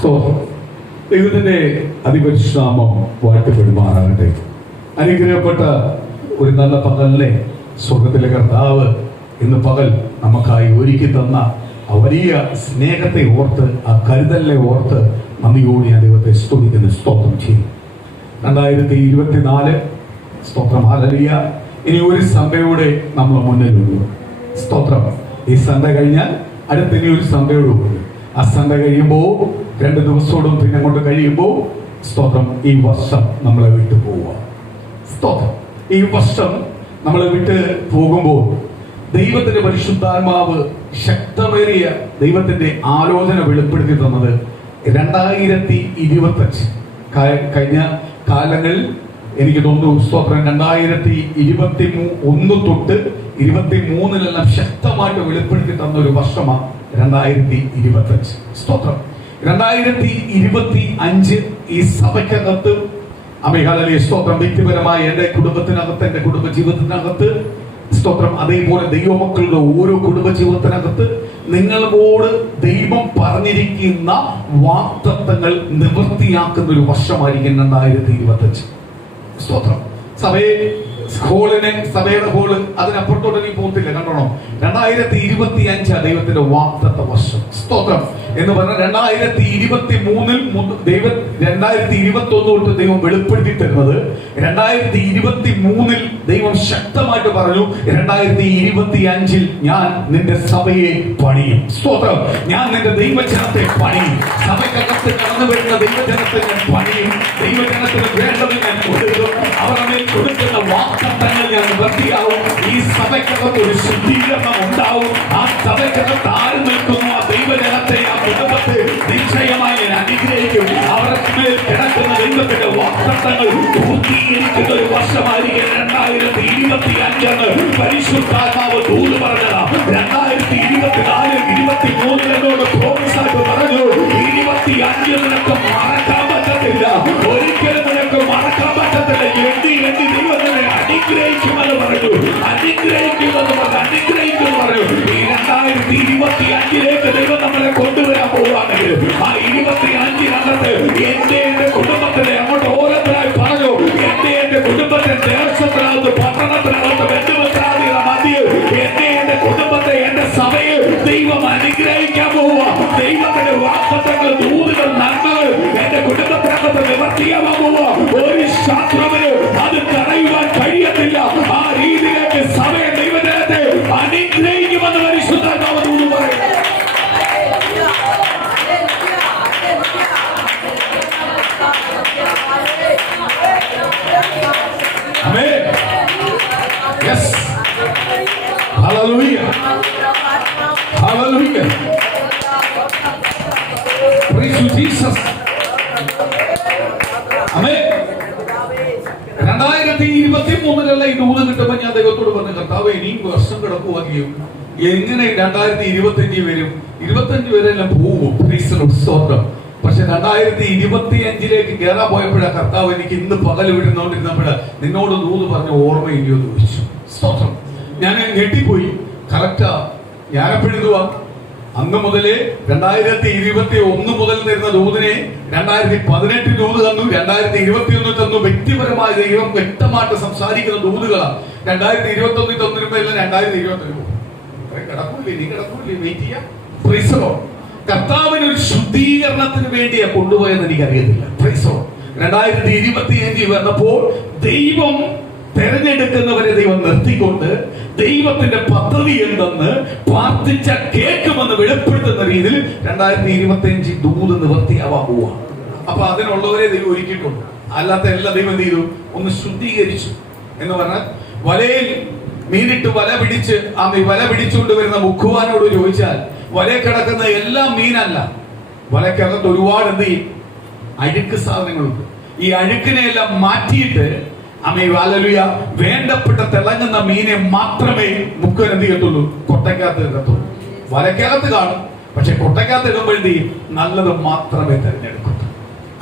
സ്തോത്രം. ദൈവത്തിന്റെ അതിപരിശുദ്ധനാമം വാഴ്ത്തപ്പെടുമാറാകട്ടെ. അനുഗ്രഹപ്പെട്ട ഒരു നല്ല പകലിനെ സ്വർഗത്തിലെ കർത്താവ് ഇന്ന് പകൽ നമുക്കായി ഒരുക്കി തന്ന ആ വലിയ സ്നേഹത്തെ ഓർത്ത്, ആ കരുതലിനെ ഓർത്ത് നന്ദിയോടെ ഞാൻ ദൈവത്തെ സ്തുതിക്കുന്ന സ്തോത്രം ചെയ്യും. 2024 സ്തോത്രം. ഹല്ലേലൂയ. ഇനി ഒരു സൺഡേയോടെ നമ്മൾ മുന്നിലുള്ളൂ. സ്തോത്രം. ഈ സൺഡേ കഴിഞ്ഞാൽ അടുത്ത ഇനി ഒരു സൺഡേയോടും, ആ സൺഡേ കഴിയുമ്പോൾ 2 ദിവസത്തോടും പിന്നെ അങ്ങോട്ട് കഴിയുമ്പോൾ സ്തോത്രം ഈ വർഷം നമ്മളെ വിട്ടു പോവുക. സ്തോത്രം. ഈ വർഷം നമ്മളെ വിട്ട് പോകുമ്പോൾ ദൈവത്തിന്റെ പരിശുദ്ധാത്മാവ് ശക്തമേറിയ ദൈവത്തിന്റെ ആലോചന വെളിപ്പെടുത്തി തന്നത് 2025 കഴിഞ്ഞ കാലങ്ങളിൽ എനിക്ക് തോന്നുന്നു സ്തോത്രം 2021 തൊട്ട് 23 ശക്തമായിട്ട് വെളിപ്പെടുത്തി തന്ന ഒരു വർഷമാണ് 2025. സ്തോത്രം. 2025 ഈ സഭയ്ക്കകത്ത് അമേഘാലയ സ്തോത്രം വ്യക്തിപരമായ എന്റെ കുടുംബത്തിനകത്ത്, എന്റെ കുടുംബ ജീവിതത്തിനകത്ത് സ്തോത്രം, അതേപോലെ ദൈവമക്കളുടെ ഓരോ കുടുംബ ജീവിതത്തിനകത്ത് നിങ്ങളോട് ദൈവം പറഞ്ഞിരിക്കുന്ന വാഗ്ദത്തങ്ങൾ നിവൃത്തിയാക്കുന്ന ഒരു വർഷമായിരിക്കും 2025. സ്തോത്രം. സഭയുടെ ഹോള് അതിനപ്പുറത്തോട്ട് നീ പോകത്തില്ല. കണ്ടോണം, 2025 ദൈവത്തിന്റെ വാഗ്ദത്ത വർഷം. സ്തോത്രം. എന്ന് പറഞ്ഞാൽ 2023 ദൈവം 2021 തൊട്ട് ദൈവം വെളിപ്പെടുത്തി തരുന്നത് 2023 ദൈവം ശക്തമായിട്ട് പറഞ്ഞു 2025 ഞാൻ നിന്റെ സഭയെ പണിയും. സ്തോത്രം. ഞാൻ നിന്റെ ദൈവജനത്തെ പണിയും. സഭയ്ക്കകത്ത് കടന്നു വരുന്ന ദൈവജനത്തെ ഞാൻ പണിയും. ദൈവജനത്തിന് വേണ്ടത് ഞാൻ കൊടുക്കും. അവരുടെ കൊടുക്കുന്ന വാഗ്ദത്തങ്ങൾ ഞാൻ വൃത്തിയാവും. ഈ സഭയ്ക്കകത്ത് ഒരു ശുദ്ധീകരണം ഉണ്ടാവും. ആ സഭയ്ക്കകത്ത് ആര് നിൽക്കുന്നു ആ ദൈവജനത്തെ, ആ കുടുംബത്തെ നിശ്ചയമായി ഞാൻ അനുഗ്രഹിക്കും. അവർക്ക് മേൽ കിടക്കുന്ന ദൈവത്തിന്റെ വാഗ്ദത്തങ്ങൾ പൂർത്തീകരിക്കുന്ന ഒരു വർഷമായിരിക്കും 2025 പരിശുദ്ധാത്മാവ് ദൂത് പറഞ്ഞതാ. 2024 23 എന്നോട് പ്രോമിസായിട്ട് പറഞ്ഞു 25 നിനക്ക് മറക്കാൻ പറ്റത്തില്ല, ഒരിക്കലും നിനക്ക് മറക്കാൻ പറ്റത്തില്ല. എണ്ണി ദൈവം നിന്നെ അനുഗ്രഹിക്കുമെന്ന് പറഞ്ഞു. അനുഗ്രഹിക്കുമെന്ന് പറഞ്ഞു. ഈ 2025 ദൈവം നമ്മളെ കൊണ്ടുവരാൻ പോവുകയാണെങ്കിൽ ആ 25 എന്റെ കുടുംബത്തിലെ അങ്ങോട്ട് ഓരോരുത്തരായി പറഞ്ഞു, എന്റെ കുടുംബത്തെ ദേശത്തിനകത്ത്, പട്ടണത്തിനകത്ത്, ബന്ധുമിത്രാദികളുടെ മധ്യയിൽ എന്റെ കുടുംബത്തെ, എന്റെ സഭയെ ദൈവം അനുഗ്രഹിക്കാൻ പോവുക. ദൈവത്തിന്റെ വാഗ്ദത്തങ്ങൾ, ദൂതുകൾ, നന്മകൾ എന്റെ കുടുംബത്തിനകത്ത് നിവർത്തിയാവാൻ പോവുക. ഒരു ശത്രുവിന് അത് തടയുവാൻ കഴിയത്തില്ല. ആ രീതിയിലേക്ക് സഭയെ, ദൈവജനത്തെ അനുഗ്രഹിക്കുമെന്ന് പരിശുദ്ധാത്മാവ് ദൂത് പറയും. Amen. Yes. Hallelujah. Hallelujah. Praise you, Jesus. Amen. 2023 ഈ ദൂത് കിട്ടുമ്പോൾ ഞാൻ ദൈവത്തോട് പറഞ്ഞു, കർത്താവ് ഇനിയും വർഷം കിടക്കുവാക്കുകയും എങ്ങനെ 2025 വരും, 25 വരെല്ലാം പോവും. സ്തോത്രം. പക്ഷെ 2025 കയറാൻ പോയപ്പോഴാണ് കർത്താവ് എനിക്ക് ഇന്ന് പകൽ വിടുന്നോണ്ടിരുന്നപ്പോഴാണ് നിന്നോട് ദൂത് പറഞ്ഞ ഓർമ്മയില്ലയോ എന്ന് ചോദിച്ചു. സ്തോത്രം. ഞാൻ ഞെട്ടിപ്പോയി. കറക്റ്റാ. ഞാനെപ്പോഴുതുവാ അന്ന് മുതലേ 2021 മുതൽ തരുന്ന ദൂതിനെ 2018 ദൂത് തന്നു, 2021 തന്നു. വ്യക്തിപരമായ ദൈവം വ്യക്തമായിട്ട് സംസാരിക്കുന്ന ദൂതുകളാണ്. 2021 തന്നിരുമ്പോ എല്ലാം 2021 കിടക്കൂലേ, നീ കിടക്കൂലേ, വെയിറ്റ് ചെയ്യാം. കർത്താവിന് ഒരു ശുദ്ധീകരണത്തിന് വേണ്ടിയാ കൊണ്ടുപോയെന്ന് എനിക്കറിയത്തില്ല. 2025 വന്നപ്പോൾ ദൈവം തെരഞ്ഞെടുക്കുന്നവരെ ദൈവം നിർത്തിക്കൊണ്ട് ദൈവത്തിന്റെ പദ്ധതി എന്തെന്ന് പ്രാർത്ഥിച്ച കേൾക്കുമെന്ന് വെളിപ്പെടുത്തുന്ന രീതിയിൽ 2025 ദൂത് നിവർത്തിയാവാൻ പോവാ. അപ്പൊ അതിനുള്ളവരെ ദൈവം ഒരുക്കിയിട്ടുണ്ട്. അല്ലാത്ത എല്ലാ ദൈവം എന്ത് ചെയ്തു? ഒന്ന് ശുദ്ധീകരിച്ചു. എന്ന് പറഞ്ഞാൽ വലയിൽ മീനിട്ട് വല പിടിച്ചുകൊണ്ട് വരുന്ന മുക്കുവാനോട് ചോദിച്ചാൽ വലയിൽ കിടക്കുന്ന എല്ലാ മീനല്ല, വലക്കകത്ത് ഒരുപാട് എന്ത് ചെയ്യും? അഴുക്ക് സാധനങ്ങളുണ്ട്. ഈ അഴുക്കിനെ എല്ലാം മാറ്റിയിട്ട് ഹല്ലേലൂയ വേണ്ടപ്പെട്ട തിളങ്ങുന്ന മീനെ മാത്രമേ മുക്കൻ എന്ത് ചെയ്യത്തുള്ളൂ? കൊട്ടയ്ക്കകത്ത് ഇടത്തുള്ളൂ. വലക്കകത്ത് കാണും, പക്ഷെ കൊട്ടയ്ക്കകത്ത് ഇടുമ്പോൾ എന്ത് ചെയ്യും? നല്ലത് മാത്രമേ തിരഞ്ഞെടുക്കൂ.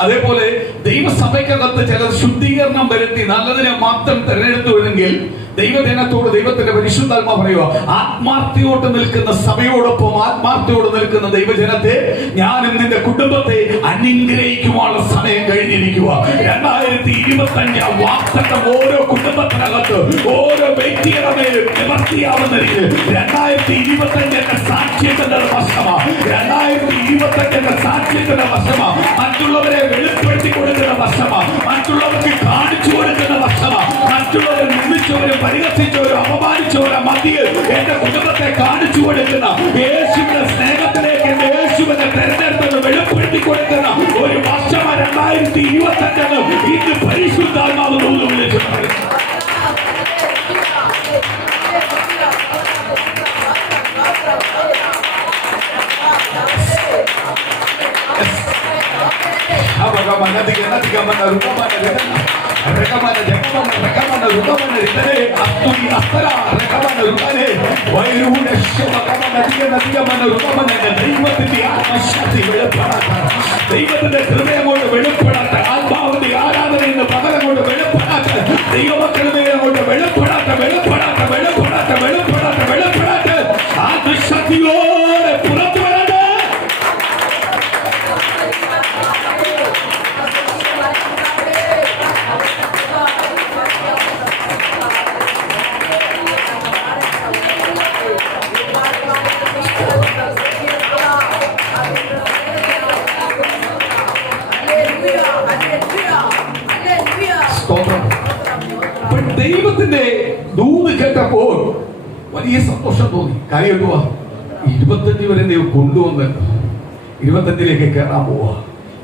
അതേപോലെ ദൈവസഭയ്ക്കകത്ത് ചിലർ ശുദ്ധീകരണം വരുത്തി നല്ലതിനെ മാത്രം തിരഞ്ഞെടുത്തുവെങ്കിൽ ദൈവജനത്തോട് ദൈവത്തിന്റെ പരിശുദ്ധാത്മാ പറയുക, ആത്മാർത്ഥയോട് നിൽക്കുന്ന സഭയോടൊപ്പം ആത്മാർത്ഥയോട് നിൽക്കുന്ന ദൈവജനത്തെ ഞാനും നിന്റെ കുടുംബത്തെ അനുഗ്രഹിക്കുവാനുള്ള സമയം കഴിഞ്ഞിരിക്കുക. 2025 വാഗ്ദത്തം ഓരോ കുടുംബത്തിനകത്ത് ഓരോ വ്യക്തിയുടെ മേലും നിവർത്തിയാവുന്ന രീതിയിൽ 2025 സാക്ഷ്യത്തിന്റെ വർഷമാണ്. 2025 സാക്ഷ്യത്തിന്റെ വർഷമാണ്. മറ്റുള്ളവരെ വെളിപ്പെടുത്തി കൊടുക്കുന്ന വർഷമാണ്. മറ്റുള്ളവർക്ക് കാണിച്ചു കൊടുക്കുന്ന വർഷമാണ്. മറ്റുള്ളവരെ നിന്ദിച്ചവരും പരിഹസിച്ചവരും അപമാനിച്ചവരും മധ്യയിൽ എന്റെ കുടുംബത്തെ കാണിച്ചു കൊടുക്കുന്ന യേശുവിന്റെ സ്നേഹത്തിലേക്ക് എന്റെ യേശുവിനെ തെരഞ്ഞെടുത്തത് വെളിപ്പെടുത്തി കൊടുക്കുന്ന ഒരു വർഷമാണ് 2025 ഇന്ന് പരിശുദ്ധാത്മാവ് വിളിച്ചു പറയുന്നു. ദൈവത്തിന്റെ ഹൃദയം കൊണ്ട് വെളിപ്പെടാത്ത, ആത്മാവിന്റെ ആരാധനയുടെ പകരം കൊണ്ട് വെളിപ്പെടാത്ത, ദൈവമക്കളുടെ കൊണ്ട് വെളിപ്പെടാത്ത വെളിപ്പെടാത്ത വെളിപ്പെടാത്ത വെളിപ്പെടാത്ത വെളിപ്പെടാത്ത ആത്മശക്തിയോടെ പുറത്തു വരട്ടെ. ദൈവത്തിന്റെ ദൂത് കേട്ടപ്പോൾ വലിയ സന്തോഷം തോന്നി. കാര്യം എന്തുവാ? 25 വരെ ദൈവം കൊണ്ടുവന്ന് 25ലേക്ക് കയറാൻ പോവാ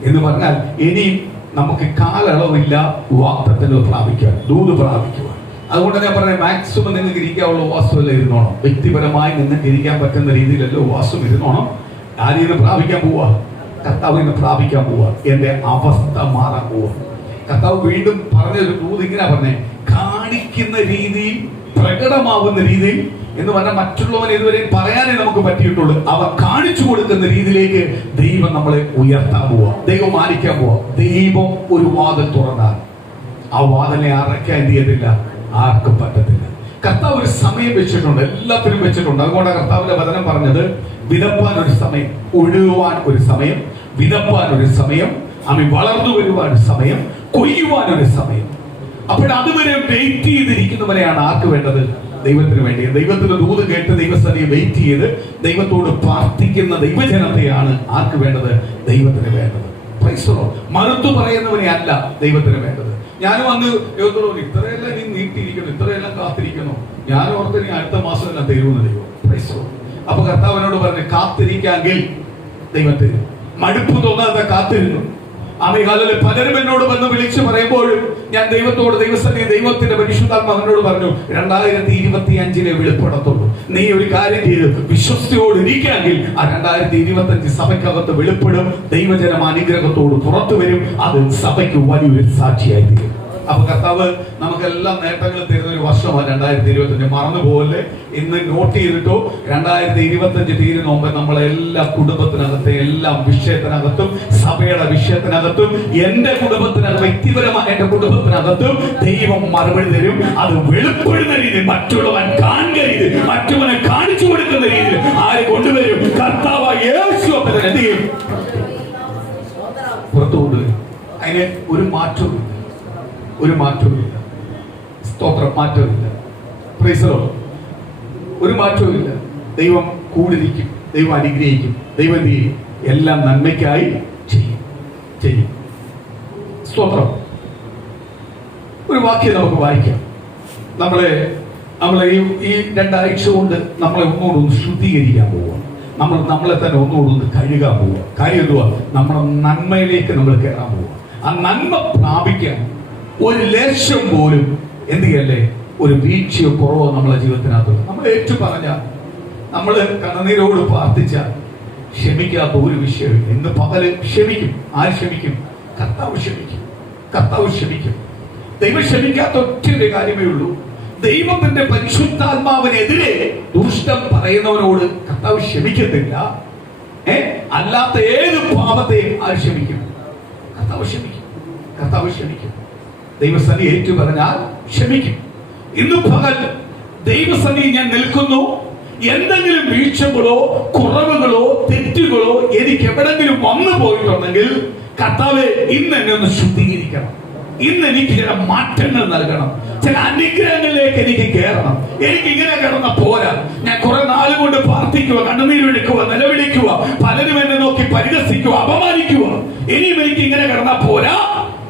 എന്ന് പറഞ്ഞാൽ ഇനിയും നമുക്ക് കാലളവില്ല വാഗ്ദത്തങ്ങൾ പ്രാപിക്കാൻ, ദൂത് പ്രാപിക്കുവാൻ. അതുകൊണ്ട് ഞാൻ പറഞ്ഞ മാക്സിമം നിങ്ങൾക്ക് ഇരിക്കാനുള്ള ഉപവാസമല്ല ഇരുന്നോണം. വ്യക്തിപരമായി നിങ്ങൾക്ക് ഇരിക്കാൻ പറ്റുന്ന രീതിയിലല്ല ഉപവാസം ഇരുന്നോണം. ആരെയും പ്രാപിക്കാൻ പോവാ? കർത്താവിനെ പ്രാപിക്കാൻ പോവാ. എന്റെ അവസ്ഥ മാറാൻ പോവാ. കർത്താവ് വീണ്ടും പറഞ്ഞൊരു ദൂത് ഇങ്ങനെ പറഞ്ഞേ, കാണിക്കുന്ന രീതിയിൽ പ്രകടമാവുന്ന രീതിയിൽ എന്ന് പറഞ്ഞാൽ മറ്റുള്ളവൻ ഇതുവരെ പറയാനേ നമുക്ക് പറ്റിയിട്ടുള്ളൂ. അവ കാണിച്ചു കൊടുക്കുന്ന രീതിയിലേക്ക് ദൈവം നമ്മളെ ഉയർത്താൻ പോവാ, ദൈവം മാനിക്കാൻ പോവാ. ദൈവം ഒരു വാതിൽ തുറന്നാൽ ആ വാതിലെ അടയ്ക്കാൻ എന്ത് ചെയ്തില്ല? ആർക്കും പറ്റത്തില്ല. കർത്താവ് ഒരു സമയം വെച്ചിട്ടുണ്ട്, എല്ലാത്തിനും വെച്ചിട്ടുണ്ട്. അതുകൊണ്ടാണ് കർത്താവിന്റെ വചനം പറഞ്ഞത്, വിതപ്പാൻ ഒരു സമയം, ഒഴുകുവാൻ ഒരു സമയം, വിതപ്പാൻ ഒരു സമയം, അവൻ വളർന്നു വരുവാൻ ഒരു സമയം, കൊയ്യുവാൻ ഒരു സമയം. അപ്പോൾ അതുവരെ വെയിറ്റ് ചെയ്തിരിക്കുന്നവരെയാണ് ആർക്ക് വേണ്ടത്? ദൈവത്തിന് വേണ്ടി. ദൈവത്തിന്റെ ദൂത് കേട്ട് ദൈവസ്ഥയെ വെയിറ്റ് ചെയ്ത് ദൈവത്തോട് പ്രാർത്ഥിക്കുന്ന ദൈവജനത്തെയാണ് ആർക്ക് വേണ്ടത്? ദൈവത്തിന് വേണ്ടത്. മറുത്തു പറയുന്നവനെ അല്ല ദൈവത്തിന് വേണ്ടത്. ഞാനും അന്ന് ഇത്രയെല്ലാം നീ നീട്ടിയിരിക്കുന്നു, ഇത്രയെല്ലാം കാത്തിരിക്കുന്നു. ഞാൻ ഓർത്ത് നീ അടുത്ത മാസം എല്ലാം തരുമെന്ന് ദൈവം. അപ്പൊ കർത്താവിനോട് പറഞ്ഞു, കാത്തിരിക്കാമെങ്കിൽ ദൈവം തരും. മടുപ്പ് തോന്നാതെ കാത്തിരുന്നു. ആമേൻ. പലരും എന്നോട് വന്ന് വിളിച്ചു പറയുമ്പോൾ ഞാൻ ദൈവത്തോട് ദൈവത്തിന്റെ പരിശുദ്ധാത്മാവിനോട് പറഞ്ഞു, 2025 വെളിപ്പെടത്തുള്ളൂ. നീ ഒരു കാര്യം ചെയ്ത് വിശ്വസ്തയോട് ഇരിക്കാമെങ്കിൽ ആ 2025 സഭയ്ക്കകത്ത് വെളിപ്പെടും. ദൈവജനം അനുഗ്രഹത്തോട് പുറത്തു വരും. അത് സഭയ്ക്ക് വലിയൊരു സാക്ഷിയായി തീരും. അപ്പൊ കർത്താവ് നമുക്കെല്ലാം നേട്ടങ്ങൾ തരുന്ന ഒരു വർഷമാണ് 2025. മറന്നുപോലെ ഇന്ന് നോട്ട് ചെയ്തിട്ടോ. 2025 തീരുന്ന മുമ്പ് നമ്മളെല്ലാ കുടുംബത്തിനകത്തെ എല്ലാ വിഷയത്തിനകത്തും, സഭയുടെ വിഷയത്തിനകത്തും, എന്റെ കുടുംബത്തിനകത്ത്, വ്യക്തിപരമായ എന്റെ കുടുംബത്തിനകത്തും ദൈവം മറുപടി തരും. അത് വെളിപ്പെടുന്ന രീതിയിൽ, മറ്റുള്ളവൻ കാണുന്ന രീതിയിൽ, മറ്റുള്ളവനെ കാണിച്ചു കൊടുക്കുന്ന രീതിയിൽ ആര് കൊണ്ടുവരും? കർത്താവ് യേശു എന്ത് ചെയ്യും? പുറത്തു കൊണ്ടുവരും. അതിന് ഒരു മാറ്റവും, ഒരു മാറ്റവുമില്ല. സ്തോത്രം. മാറ്റമില്ല. Praise the Lord. ഒരു മാറ്റവുമില്ല. ദൈവം കൂടിരിക്കും, ദൈവം അനുഗ്രഹിക്കും, ദൈവം എല്ലാം നന്മയ്ക്കായി ചെയ്യും. സ്തോത്രം. ഒരു വാക്യം നമുക്ക് വായിക്കാം. നമ്മളെ ഈ 2 ആഴ്ച കൊണ്ട് നമ്മളെ ഒന്നുകൂടെ ശുദ്ധീകരിക്കാൻ പോവുക. നമ്മളെ തന്നെ ഒന്നുകൂടെ കഴുകാൻ പോവുക. കാര്യം എന്തുവാ? നമ്മുടെ നന്മയിലേക്ക് നമ്മൾ കയറാൻ പോവുക. ആ നന്മ പ്രാപിക്കാൻ ഒരു ലേശം പോലും എന്ത് ചെയ്യല്ലേ? ഒരു വീഴ്ചയോ കുറവോ നമ്മളെ ജീവിതത്തിനകത്ത് നമ്മൾ ഏറ്റു പറഞ്ഞാൽ, നമ്മൾ കണ്ണുനീരോട് പ്രാർത്ഥിച്ചാൽ ക്ഷമിക്കാത്ത ഒരു വിഷയം ഇന്ന് പകല് ക്ഷമിക്കും. ആര് ക്ഷമിക്കും? കർത്താവ് ക്ഷമിക്കും. കർത്താവ് ക്ഷമിക്കും. ദൈവം ക്ഷമിക്കാത്ത ഒറ്റയൊരു കാര്യമേ ഉള്ളൂ. ദൈവത്തിന്റെ പരിശുദ്ധാത്മാവിനെതിരെ ദുഷ്ടം പറയുന്നവനോട് കർത്താവ് ക്ഷമിക്കത്തില്ല. അല്ലാത്ത ഏത് പാപത്തെയും ആര് ക്ഷമിക്കും? കർത്താവ് ക്ഷമിക്കും. കർത്താവ് ക്ഷമിക്കും. ദൈവസന്നിധി ഏറ്റു പറഞ്ഞാൽ ക്ഷമിക്കും. ഇന്ന് പകൽ ദൈവസന്നിധി ഞാൻ നിൽക്കുന്നു, എന്തെങ്കിലും വീഴ്ചകളോ കുറവുകളോ തെറ്റുകളോ എനിക്ക് എവിടെങ്കിലും വന്നു പോയിട്ടുണ്ടെങ്കിൽ കർത്താവേ ഇന്ന് എന്നെ ഒന്ന് ശുദ്ധീകരിക്കണം. ഇന്ന് എനിക്ക് ചില മാറ്റങ്ങൾ നൽകണം. ചില അനുഗ്രഹങ്ങളിലേക്ക് എനിക്ക് കയറണം. എനിക്ക് ഇങ്ങനെ കിടന്ന പോരാ. ഞാൻ കുറെ നാളും കൊണ്ട് പ്രാർത്ഥിക്കുക, കണ്ണുനീരൊഴുക്കുക, നിലവിളിക്കുക, പലരും എന്നെ നോക്കി പരിഹസിക്കുക, അപമാനിക്കുക. ഇനിയും എനിക്ക് ഇങ്ങനെ കിടന്നാ പോരാ.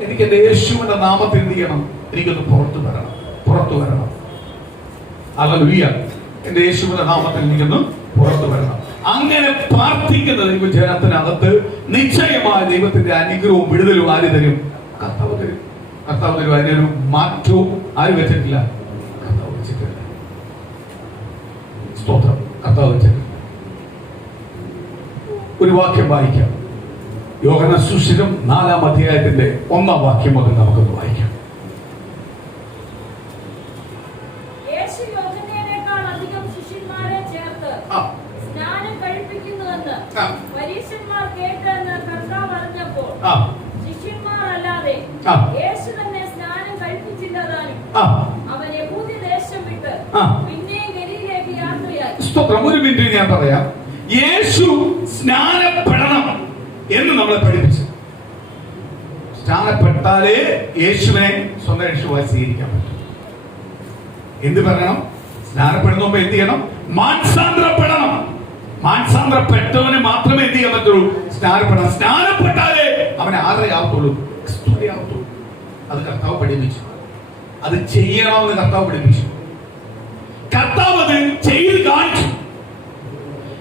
എനിക്ക് എന്റെ യേശുവിന്റെ നാമത്തിൽ എന്ത് ചെയ്യണം? എനിക്കൊന്ന് പുറത്തു വരണം. പുറത്തു വരണം. ഹല്ലേലൂയ. എന്റെ യേശുവിന്റെ നാമത്തിൽ എനിക്കൊന്ന് പുറത്തു വരണം. അങ്ങനെ പ്രാർത്ഥിക്കുന്ന ദൈവജനത്തിനകത്ത് നിശ്ചയമായ ദൈവത്തിന്റെ അനുഗ്രഹവും വിടുതലും ആര് തരും? കർത്താവ് തരും. കർത്താവ് തരും. അതിനൊരു മാറ്റവും ആര് വെച്ചിട്ടില്ല? കർത്താവ് വെച്ചിട്ടില്ല. സ്തോത്രം. കർത്താവ് വെച്ചിട്ടില്ല. ഒരു വാക്യം വായിക്കാം. യോഹന്നാൻ സുവിശേഷം 4-ാം അധ്യായത്തിന്റെ 1-ാം വാക്യം മുതൽ നമുക്കൊന്ന് വായിക്കാം. ഒരു മിനിറ്റ് ഞാൻ പറയാം. യേശു സ്നാനപ്പെടണം എന്ന് നമ്മളെ പഠിപ്പിച്ചു. സ്നാനപ്പെട്ടാലേ യേശുവിനെ സ്വന്തം യേശുവായി സ്വീകരിക്കാൻ പറ്റും. എന്ത് പറയണം? സ്നാനപ്പെടുന്ന മുമ്പ് എന്ത് ചെയ്യണം? മാനസാന്തരപ്പെടണം. മാനസാന്തരപ്പെട്ടവന് മാത്രമേ എന്ത് ചെയ്യാൻ പറ്റുള്ളൂ? സ്നാനപ്പെടണം. സ്നാനപ്പെട്ടാലേ അവനെ ആദരയാവത്തുള്ളൂ, ക്രിസ്തുവിനെയാവത്തുള്ളൂ. അത് കർത്താവ് പഠിപ്പിച്ചു. അത് ചെയ്യണമെന്ന് കർത്താവ് പഠിപ്പിച്ചു. കർത്താവ് അത് ചെയ്ത് കാണിച്ചു.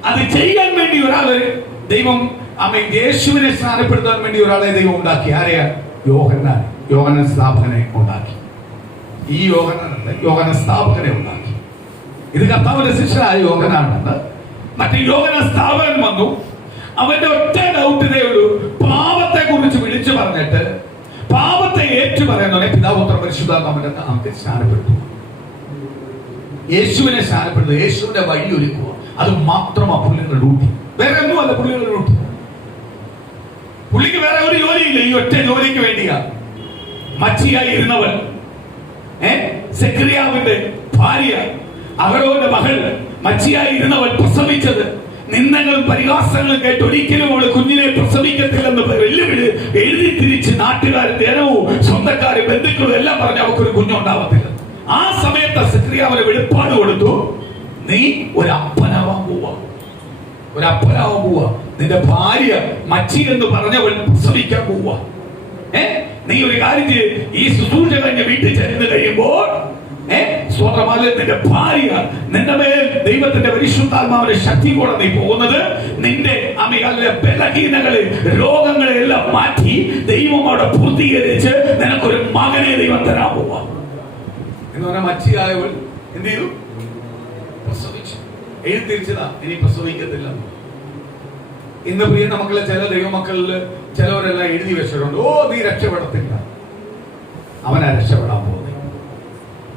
അത് ചെയ്യാൻ വേണ്ടി ഒരാള് ദൈവം യേശുവിനെ സ്നാനപ്പെടുത്താൻ വേണ്ടി ഒരാളെ ദൈവം ഉണ്ടാക്കി. ആരെയാ? യോഹന്നാൻ സ്ഥാപകനെ ഉണ്ടാക്കി. ഈ യോഹന്നാൻ സ്ഥാപകനെ ഉണ്ടാക്കി. ഇത് കർത്താവിന്റെ ശിഷ്യനായ യോഹന്നാനാണ്. മറ്റേ യോഹന്നാൻ സ്ഥാപകൻ വന്നു. അവന്റെ ഒറ്റ ഡൗട്ട് ഇതേ ഉള്ളൂ. പാപത്തെ കുറിച്ച് വിളിച്ചു പറഞ്ഞിട്ട് പാപത്തെ ഏറ്റു പറയുന്നവനെ പിതാവ് പുത്രൻ പരിശുദ്ധാത്മാവിന്റെ നാമത്തിൽ സ്നാനപ്പെടുത്തുക. യേശുവിനെ സ്നാനപ്പെടുത്തുക. യേശുവിന്റെ വഴി ഒരുക്കുക. അത് മാത്രമാ പുള്ളിയുടെ ഡ്യൂട്ടി. വേറെ ഒന്നുമല്ല പുള്ളിയുടെ ഡ്യൂട്ടി. പുള്ളിക്ക് വേറെ ഒരു ജോലിയില്ല. ഈ ഒറ്റ ജോലിക്ക് വേണ്ടിയാ മച്ചിയായി ഇരുന്നവൻ, സെക്രിയാവിന്റെ ഭാര്യ അഹരോന്റെ മകൾ മച്ചിയായി ഇരുന്നവൻ പ്രസവിച്ചത് നിന്ദകളും പരിഹാസങ്ങളും കേട്ട് ഒരിക്കലും അവള് കുഞ്ഞിനെ പ്രസവിക്കത്തില്ലെന്ന് വെല്ലുവിളി എഴുതി തിരിച്ച് നാട്ടുകാരും ജനവും സ്വന്തക്കാരും ബന്ധുക്കളും എല്ലാം പറഞ്ഞ് അവൾക്കൊരു കുഞ്ഞുണ്ടാവത്തില്ല. ആ സമയത്ത് സെക്രിയാവിന് വെളിപ്പാട് കൊടുത്തു. നീ ഒരപ്പനാവാൻ പോവാ. ഒരപ്പനാവാൻ പോവാ. നിന്റെ ഭാര്യ മച്ചി എന്ന് പറഞ്ഞവൾ പ്രസവിക്കാൻ പോവാ. നീ ഒരു കാര്യം ചെയ്യ്. ഈ ശുശ്രൂഷ കഴിഞ്ഞ് വീട്ടിൽ ചെന്ന് കഴിയുമ്പോൾ നിന്റെ ഭാര്യ നിന്റെ മേൽ ദൈവത്തിന്റെ പരിശുദ്ധാത്മാവിന്റെ ശക്തി കൂടെ നീ പോകുന്നത് നിന്റെ ബലഹീനങ്ങളെ രോഗങ്ങളെ എല്ലാം മാറ്റി ദൈവം അവിടെ പൂർത്തീകരിച്ച് നിനക്കൊരു മകനെ ദൈവം തരാൻ പോവാ എന്ന് പറഞ്ഞാൽ മച്ചിയായവൾ എന്ത് ചെയ്തു? പ്രസവിച്ചു. എഴുതിരിച്ചതാ ഇനി പ്രസവിക്കത്തില്ല. ഇന്ന് പ്രിയ മക്കളെ ചില ദൈവമക്കളില് ചിലവരെല്ലാം എഴുതി വെച്ചിട്ടുണ്ട്. ഓ നീ രക്ഷപ്പെടത്തില്ല. അവനാ രക്ഷപ്പെടാൻ പോകുന്നത്.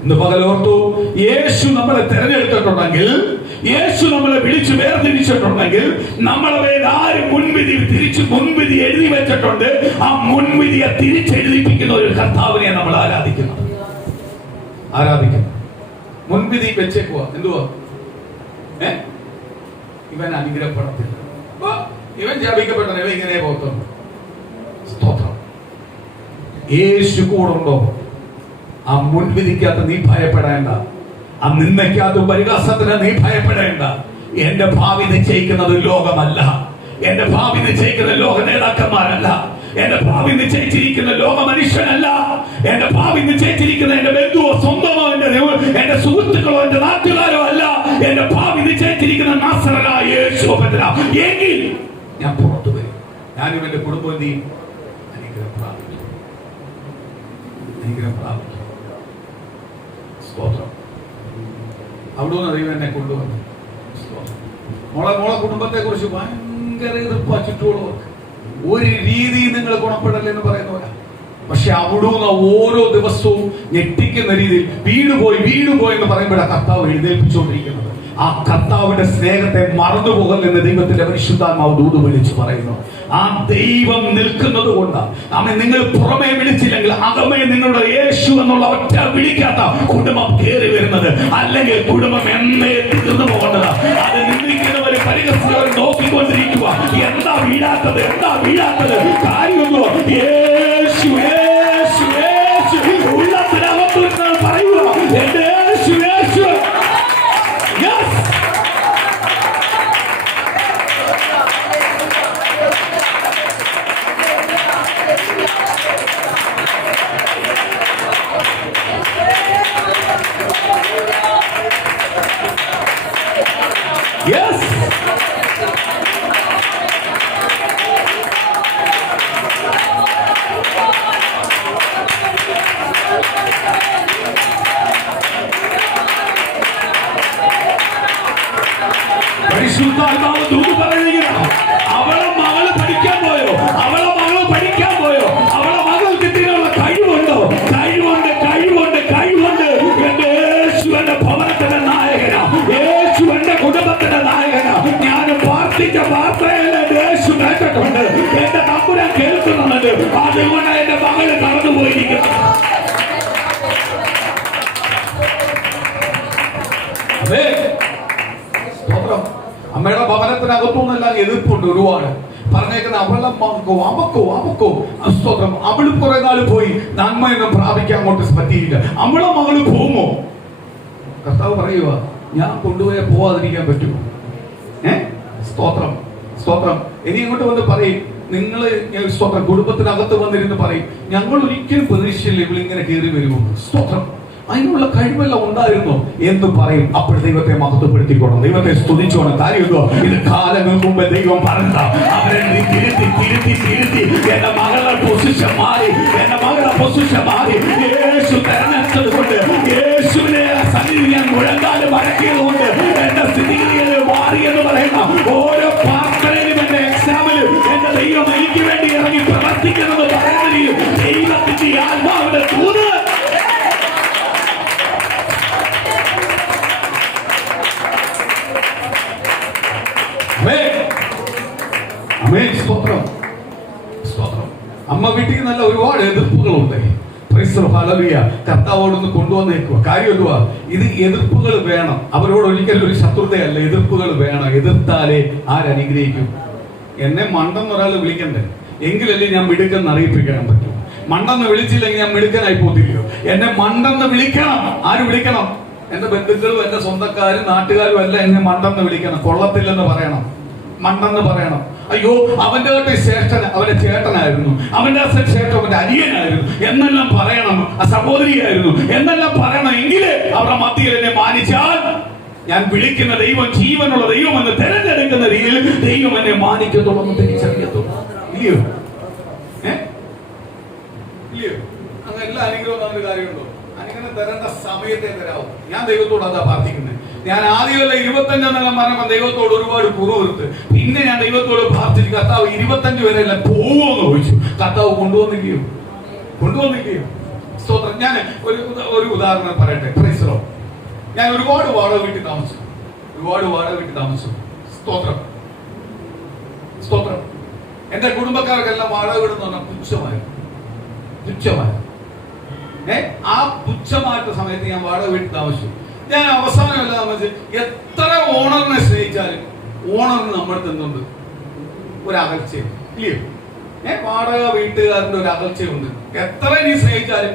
ഇന്ന് പകലോർത്തു, യേശു നമ്മളെ തെരഞ്ഞെടുത്തിട്ടുണ്ടെങ്കിൽ, യേശു നമ്മളെ വിളിച്ചു വേർതിരിച്ചിട്ടുണ്ടെങ്കിൽ, നമ്മളെ മേൽ ആര് മുൻവിധി എഴുതി വെച്ചിട്ടുണ്ട്, ആ മുൻവിധിയെ തിരിച്ചെഴുതിപ്പിക്കുന്ന ഒരു കർത്താവിനെ നമ്മൾ ആരാധിക്കുന്നു. മുൻവിധി വെച്ചേക്കുവാ. എന്തുവാ? ഇവൻ അനുഗ്രഹപ്പെടത്തില്ല, ഇവൻ ജാപിക്കപ്പെട്ട ഇവ ഇങ്ങനെ പോകത്തുള്ളൂ. സ്തോത്രം. യേശു കൂടുണ്ടോ? ആ മുൻവിധിക്കകത്ത് നീ ഭയപ്പെടേണ്ട. ആ നിന്ദയ്ക്കകത്ത് പരിഹാസത്തിന് നീ ഭയപ്പെടേണ്ട. എന്റെ ഭാവി നിശ്ചയിക്കുന്നത് ലോകമല്ല. എന്റെ ഭാവി നിശ്ചയിക്കുന്ന ലോക നേതാക്കന്മാരല്ല. എന്റെ ഭാവി നിശ്ചയിച്ചിരിക്കുന്ന ലോക മനുഷ്യനല്ല. എന്റെ ഭാവി നിശ്ചയിച്ചിരിക്കുന്ന എന്റെ ബന്ധുവോ സ്വന്തമോ എന്റെ സുഹൃത്തുക്കളോ എന്റെ നാട്ടുകാരോ അല്ല. എന്റെ ഭാവി നിശ്ചയിച്ചിരിക്കുന്ന നാസറനായ യേശു എങ്കിൽ ഞാൻ പുറത്തു വരും. ഞാനും എന്റെ കുടുംബം എന്ത് ചെയ്യും? അനുഗ്രഹം പ്രാപിക്കും. സ്തോത്രം. അവിടുന്ന് ദൈവം എന്നെ കൊണ്ടുവന്നു. മോളെ കുടുംബത്തെ കുറിച്ച് ഭയങ്കര എതിർപ്പാ ചുറ്റുമുള്ളവർക്ക്. ഒരു രീതിയിൽ നിങ്ങൾ ഗുണപ്പെടല്ലേ എന്ന് പറയുന്നവരാ. പക്ഷെ അവിടുന്ന് ഓരോ ദിവസവും ഞെട്ടിക്കുന്ന രീതിയിൽ വീട് പോയി എന്ന് പറയുമ്പോഴാണ് കർത്താവ് എഴുന്നേൽപ്പിച്ചുകൊണ്ടിരിക്കുന്നത്. ആ കർത്താവിന്റെ സ്നേഹത്തെ മറന്നുപോകല്ലെന്ന് ദൈവത്തിന്റെ പരിശുദ്ധാത്മാവ് ദൂത് വിളിച്ചു പറയുന്നു. ആ ദൈവം നിൽക്കുന്നത് കൊണ്ടാണ്. ആമേൻ. നിങ്ങൾ പുറമെ വിളിച്ചില്ലെങ്കിൽ അകമേ നിങ്ങളുടെ യേശു എന്നുള്ള ഒറ്റ വിളിക്കാത്ത കുടുംബം കയറി വരുന്നത്. അല്ലെങ്കിൽ കുടുംബം എന്നേ തീർന്നു പോകേണ്ടത്. അത് നിന്ദിക്കുന്നവര് പരിഹസിച്ചവർ നോക്കിക്കൊണ്ടിരിക്കുക. എന്താ വീഴാത്തത്, എന്താ വീഴാത്തത്? കാര്യമൊന്നോ യേശു യേശു യേശു ഉള്ളത്തിനകത്ത് പറയുക, എന്റെ യേശു യേശു. Yes. പരിശുദ്ധാത്മാവ് ദൂത് പറയുകയാണ്. അവളെ മകള് പഠിക്കാൻ പോയോ? അവളെ മകള് പഠിക്കാൻ പോയോ? അവളെ മകൾക്ക് ഇതിനുള്ള കഴിവുണ്ടോ? കഴിവുണ്ട്, കഴിവുണ്ട്, കഴിവുണ്ട്. എന്റെ യേശു എന്റെ ഭവനത്തിന്റെ നായകനാ. യേശു എന്റെ കുടുംബത്തിന്റെ നായകനാ. ഞാൻ പ്രാർത്ഥിച്ച പ്രാർത്ഥനയിൽ യേശു കേട്ടിട്ടുണ്ട്. എന്റെ തമ്പുരാൻ കേൾക്കുന്നുണ്ട്. അതുകൊണ്ട് എന്റെ മകള് കടന്നുപോയിരിക്കുന്നു. അമ്മയുടെ ഭവനത്തിനകത്തുനിന്നല്ല എതിർപ്പുണ്ട് ഒരുപാട്. പറഞ്ഞേക്കുന്ന അവളെ അവക്കോ സ്തോത്രം. അവള് കുറെ നാൾ പോയി നന്മയൊന്നും പ്രാപിക്കാൻ അങ്ങോട്ട് പറ്റിയില്ല. അവളെ മകള് പോകുമോ? കർത്താവ് പറയുക, ഞാൻ കൊണ്ടുപോയാൽ പോവാതിരിക്കാൻ പറ്റുമോ? സ്തോത്രം സ്തോത്രം. ഇനി ഇങ്ങോട്ട് വന്ന് പറയും, നിങ്ങള് സ്തോത്രം കുടുംബത്തിനകത്ത് വന്നിരുന്ന് പറയും, ഞങ്ങൾ ഒരിക്കലും പ്രതീക്ഷയില്ല ഇവളിങ്ങനെ കയറി വരുമോ. സ്തോത്രം. അതിനുള്ള കഴിവെല്ലാം ഉണ്ടായിരുന്നു എന്ന് പറയും. അപ്പോൾ ദൈവത്തെ മഹത്വപ്പെടുത്തിക്കോണം, ദൈവത്തെ സ്തുതിച്ചോണം. കാര്യമല്ലോ, ഇത് കാലങ്ങൾക്ക് മുമ്പ് ദൈവം പറഞ്ഞതാ. അവരെ തിരുത്തി തിരുത്തി തിരുത്തി എന്റെ മകളുടെ പൊസിഷൻ മാറി, എന്റെ മകളുടെ പൊസിഷൻ മാറി. യേശു തെരഞ്ഞെടുത്തത് കൊണ്ട്, യേശുവിനെ സന്നിധി ഞാൻ മുഴങ്കാലം മടക്കിയത് കൊണ്ട് എന്റെ സ്ഥിതിഗതികൾ മാറി എന്ന് പറയുന്ന ഓരോ പ്രാർത്ഥനയിലും എന്റെ എക്സാമിലും എന്റെ ദൈവം എനിക്ക് വേണ്ടി ഇറങ്ങി പ്രവർത്തിക്കുന്നത് പറയുന്നത് ദൈവത്തിന്റെ ആത്മാവിന്റെ തൂത്. സ്തോത്രം സ്തോത്രം. അമ്മ വീട്ടിൽ നല്ല ഒരുപാട് എതിർപ്പുകളുണ്ട്. കർത്താവോടൊന്ന് കൊണ്ടുവന്നേക്കുക. കാര്യമല്ല, ഇത് എതിർപ്പുകൾ വേണം. അവരോട് ഒരിക്കലും ഒരു ശത്രുതയല്ല, എതിർപ്പുകൾ വേണം. എതിർത്താലേ ആരനുഗ്രഹിക്കും. എന്നെ മണ്ടെന്ന് ഒരാൾ വിളിക്കണ്ടേ, എങ്കിലല്ലേ ഞാൻ മിടുക്കെന്ന് അറിയിപ്പിക്കാൻ പറ്റും. മണ്ടെന്ന് വിളിച്ചില്ലെങ്കിൽ ഞാൻ മിടുക്കനായി പോത്തില്ലയോ. എന്നെ മണ്ടെന്ന് വിളിക്കണം. ആര് വിളിക്കണം? എന്റെ ബന്ധുക്കളും എന്റെ സ്വന്തക്കാരും നാട്ടുകാരും എല്ലാം എന്നെ മണ്ടെന്ന് വിളിക്കണം. കൊള്ളത്തില്ലെന്ന് പറയണം, മണ്ടെന്ന് പറയണം. അയ്യോ, അവന്റെ ശ്രേഷ്ഠൻ അവന്റെ ചേട്ടനായിരുന്നു, അവന്റെ ശ്രേഷ്ഠൻ അവന്റെ അനിയനായിരുന്നു എന്നെല്ലാം പറയണം. ആ സഹോദരിയായിരുന്നു എന്നെല്ലാം പറയണം. എങ്കിലേ അവരുടെ മധ്യയിൽ എന്നെ മാനിച്ചാൽ ഞാൻ വിളിക്കുന്ന ദൈവം ജീവനുള്ള ദൈവം എന്ന് തെരഞ്ഞെടുക്കുന്ന രീതിയിൽ ദൈവം എന്നെ മാനിക്കത്തുള്ളൂ എന്ന് തിരിച്ചറിയത്തുള്ളൂ. ഇല്ലയോ? ഇല്ലയോ? അങ്ങനെ എല്ലാ അനുഗ്രഹവും അങ്ങനെ കാര്യമുണ്ടോ? അനുഗ്രഹം തരേണ്ട സമയത്തെ തരാവും. ഞാൻ ദൈവത്തോട് അതാ പ്രാർത്ഥിക്കുന്നത്. ഞാൻ ആദ്യമല്ല 25 പറഞ്ഞപ്പോൾ ദൈവത്തോട് ഒരുപാട് കുറുവെടുത്ത്. പിന്നെ ഞാൻ ദൈവത്തോട് പ്രാർത്ഥിച്ചു, കർത്താവ് 25 വരെ അല്ല പോവോന്ന് ചോദിച്ചു. കർത്താവ് കൊണ്ടുവന്നില്ലയോ? കൊണ്ടുവന്നില്ലയോ? സ്തോത്രം. ഞാൻ ഒരു ഉദാഹരണം പറയട്ടെ. പ്രൈസറോ, ഞാൻ ഒരുപാട് വാടക വീട്ടിൽ താമസിച്ചു. സ്തോത്രം സ്തോത്രം. എന്റെ കുടുംബക്കാർക്കെല്ലാം വാടക വീടെന്ന് പറഞ്ഞാൽ പുച്ഛമായിരുന്നു. ആ പുച്ഛമായിട്ട സമയത്ത് ഞാൻ വാടക വീട്ടിൽ താമസിച്ചു. ഞാൻ അവസാനമല്ല താമസിച്ച് എത്ര ഓണറിനെ സ്നേഹിച്ചാലും ഓണറിന് നമ്മുടെ തന്നുണ്ട് ഒരു അകൽച്ചയുണ്ട്. ഇല്ലയോ? വാടക വീട്ടുകാരന്റെ ഒരു അകൽച്ചയുണ്ട്. എത്ര നീ സ്നേഹിച്ചാലും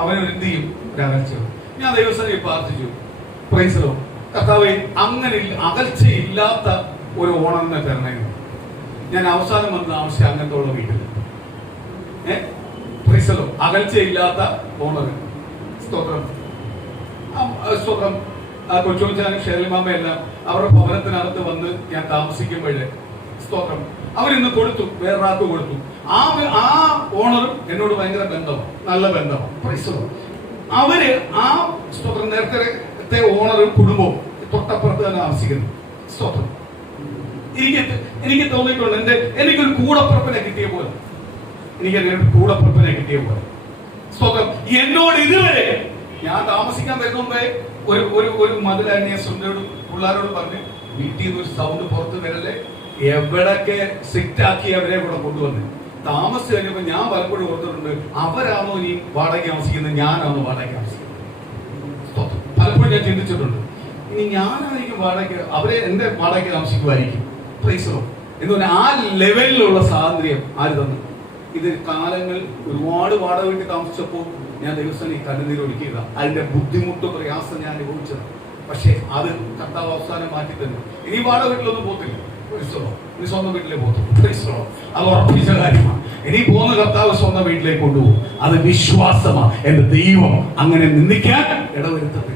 അവനൊരു എന്ത് ചെയ്യും? ഒരു അകൽച്ചയുണ്ട്. ഞാൻ ദൈവസേനയിൽ പ്രാർത്ഥിച്ചു, പ്രൈസലോ, കർത്താവേ അങ്ങനെ അകൽച്ചയില്ലാത്ത ഒരു ഓണറിനെ തരണേ. ഞാൻ അവസാനം വന്ന ആവശ്യം അങ്ങനത്തെ ഉള്ള വീട്ടിൽ പ്രൈസലോ, അകൽച്ചയില്ലാത്ത ഓണർ. സ്തോത്രം സ്തോത്രം. കൊച്ചുവച്ചാനും ഷെറിമാമയെല്ലാം അവരുടെ ഭവനത്തിനകത്ത് വന്ന് ഞാൻ താമസിക്കുമ്പോഴേ സ്തോത്രം അവരിന്ന് കൊടുത്തു, വേറൊരാൾക്ക് കൊടുത്തു. ആ ഓണറും എന്നോട് ഭയങ്കര ബന്ധമാണ്, നല്ല ബന്ധമാണ്. പ്രൈസലോ. അവര് ആ സ്തോത്രം നേരത്തെ ഓണറും കുടുംബവും തൊട്ടപ്പുറത്ത് തന്നെ താമസിക്കുന്നു. സ്തോത്രം. എനിക്ക് തോന്നിയിട്ടുണ്ട് എനിക്കൊരു കൂടപ്പുറപ്പിനെ കിട്ടിയ പോലെ. സ്തോത്രം. എന്നോട് ഇതുവരെ ഞാൻ താമസിക്കാൻ വരുന്നുമ്പേ ഒരു മതിലന്യ സുന്ദരോട് പിള്ളേരോട് പറഞ്ഞു, വീട്ടിൽ നിന്ന് ഒരു സൗണ്ട് പുറത്ത് വരല്ലേ, എവിടൊക്കെ സ്ട്രിക്റ്റ് ആക്കി അവരെ കൂടെ കൊണ്ടുവന്ന് താമസിച്ച് കഴിഞ്ഞപ്പോൾ ഞാൻ പലപ്പോഴും ഓർത്തിട്ടുണ്ട്, അവരാണോ ഇനി വാടക താമസിക്കുന്നത്, ഞാനാണോ വാടക താമസിക്കുന്നത്? പലപ്പോഴും ഞാൻ ചിന്തിച്ചിട്ടുണ്ട്, ഇനി ഞാനായിരിക്കും വാടക, അവരെ എന്റെ വാടക താമസിക്കുമായിരിക്കും. പ്രൈസോ എന്ന് പറഞ്ഞാൽ ആ ലെവലിലുള്ള സ്വാതന്ത്ര്യം ആര് തന്നു? ഇത് കാലങ്ങൾ ഒരുപാട് വാടക വീട്ടിൽ താമസിച്ചപ്പോൾ ഞാൻ ദിവസം ഈ കണ്ണുനീർ ഒഴുക്കിയതാ. അതിന്റെ ബുദ്ധിമുട്ടും പ്രയാസം ഞാൻ അനുഭവിച്ചത്. പക്ഷെ അത് കർത്താവ് അവസാനം മാറ്റി തന്നു. ഇനി വാടക വീട്ടിലൊന്നും പോകത്തില്ല. ഇനി സ്വന്തം വീട്ടിലേക്ക് പോകത്തുള്ളൂ. അത് ഉറപ്പിച്ച കാര്യമാണ്. ഇനി പോകുന്ന കർത്താവ് സ്വന്തം വീട്ടിലേക്ക് കൊണ്ടുപോകും. അത് വിശ്വാസമാണ്. എന്റെ ദൈവം അങ്ങനെ നിന്ദിക്കാൻ ഇടവരുത്തത്തില്ല.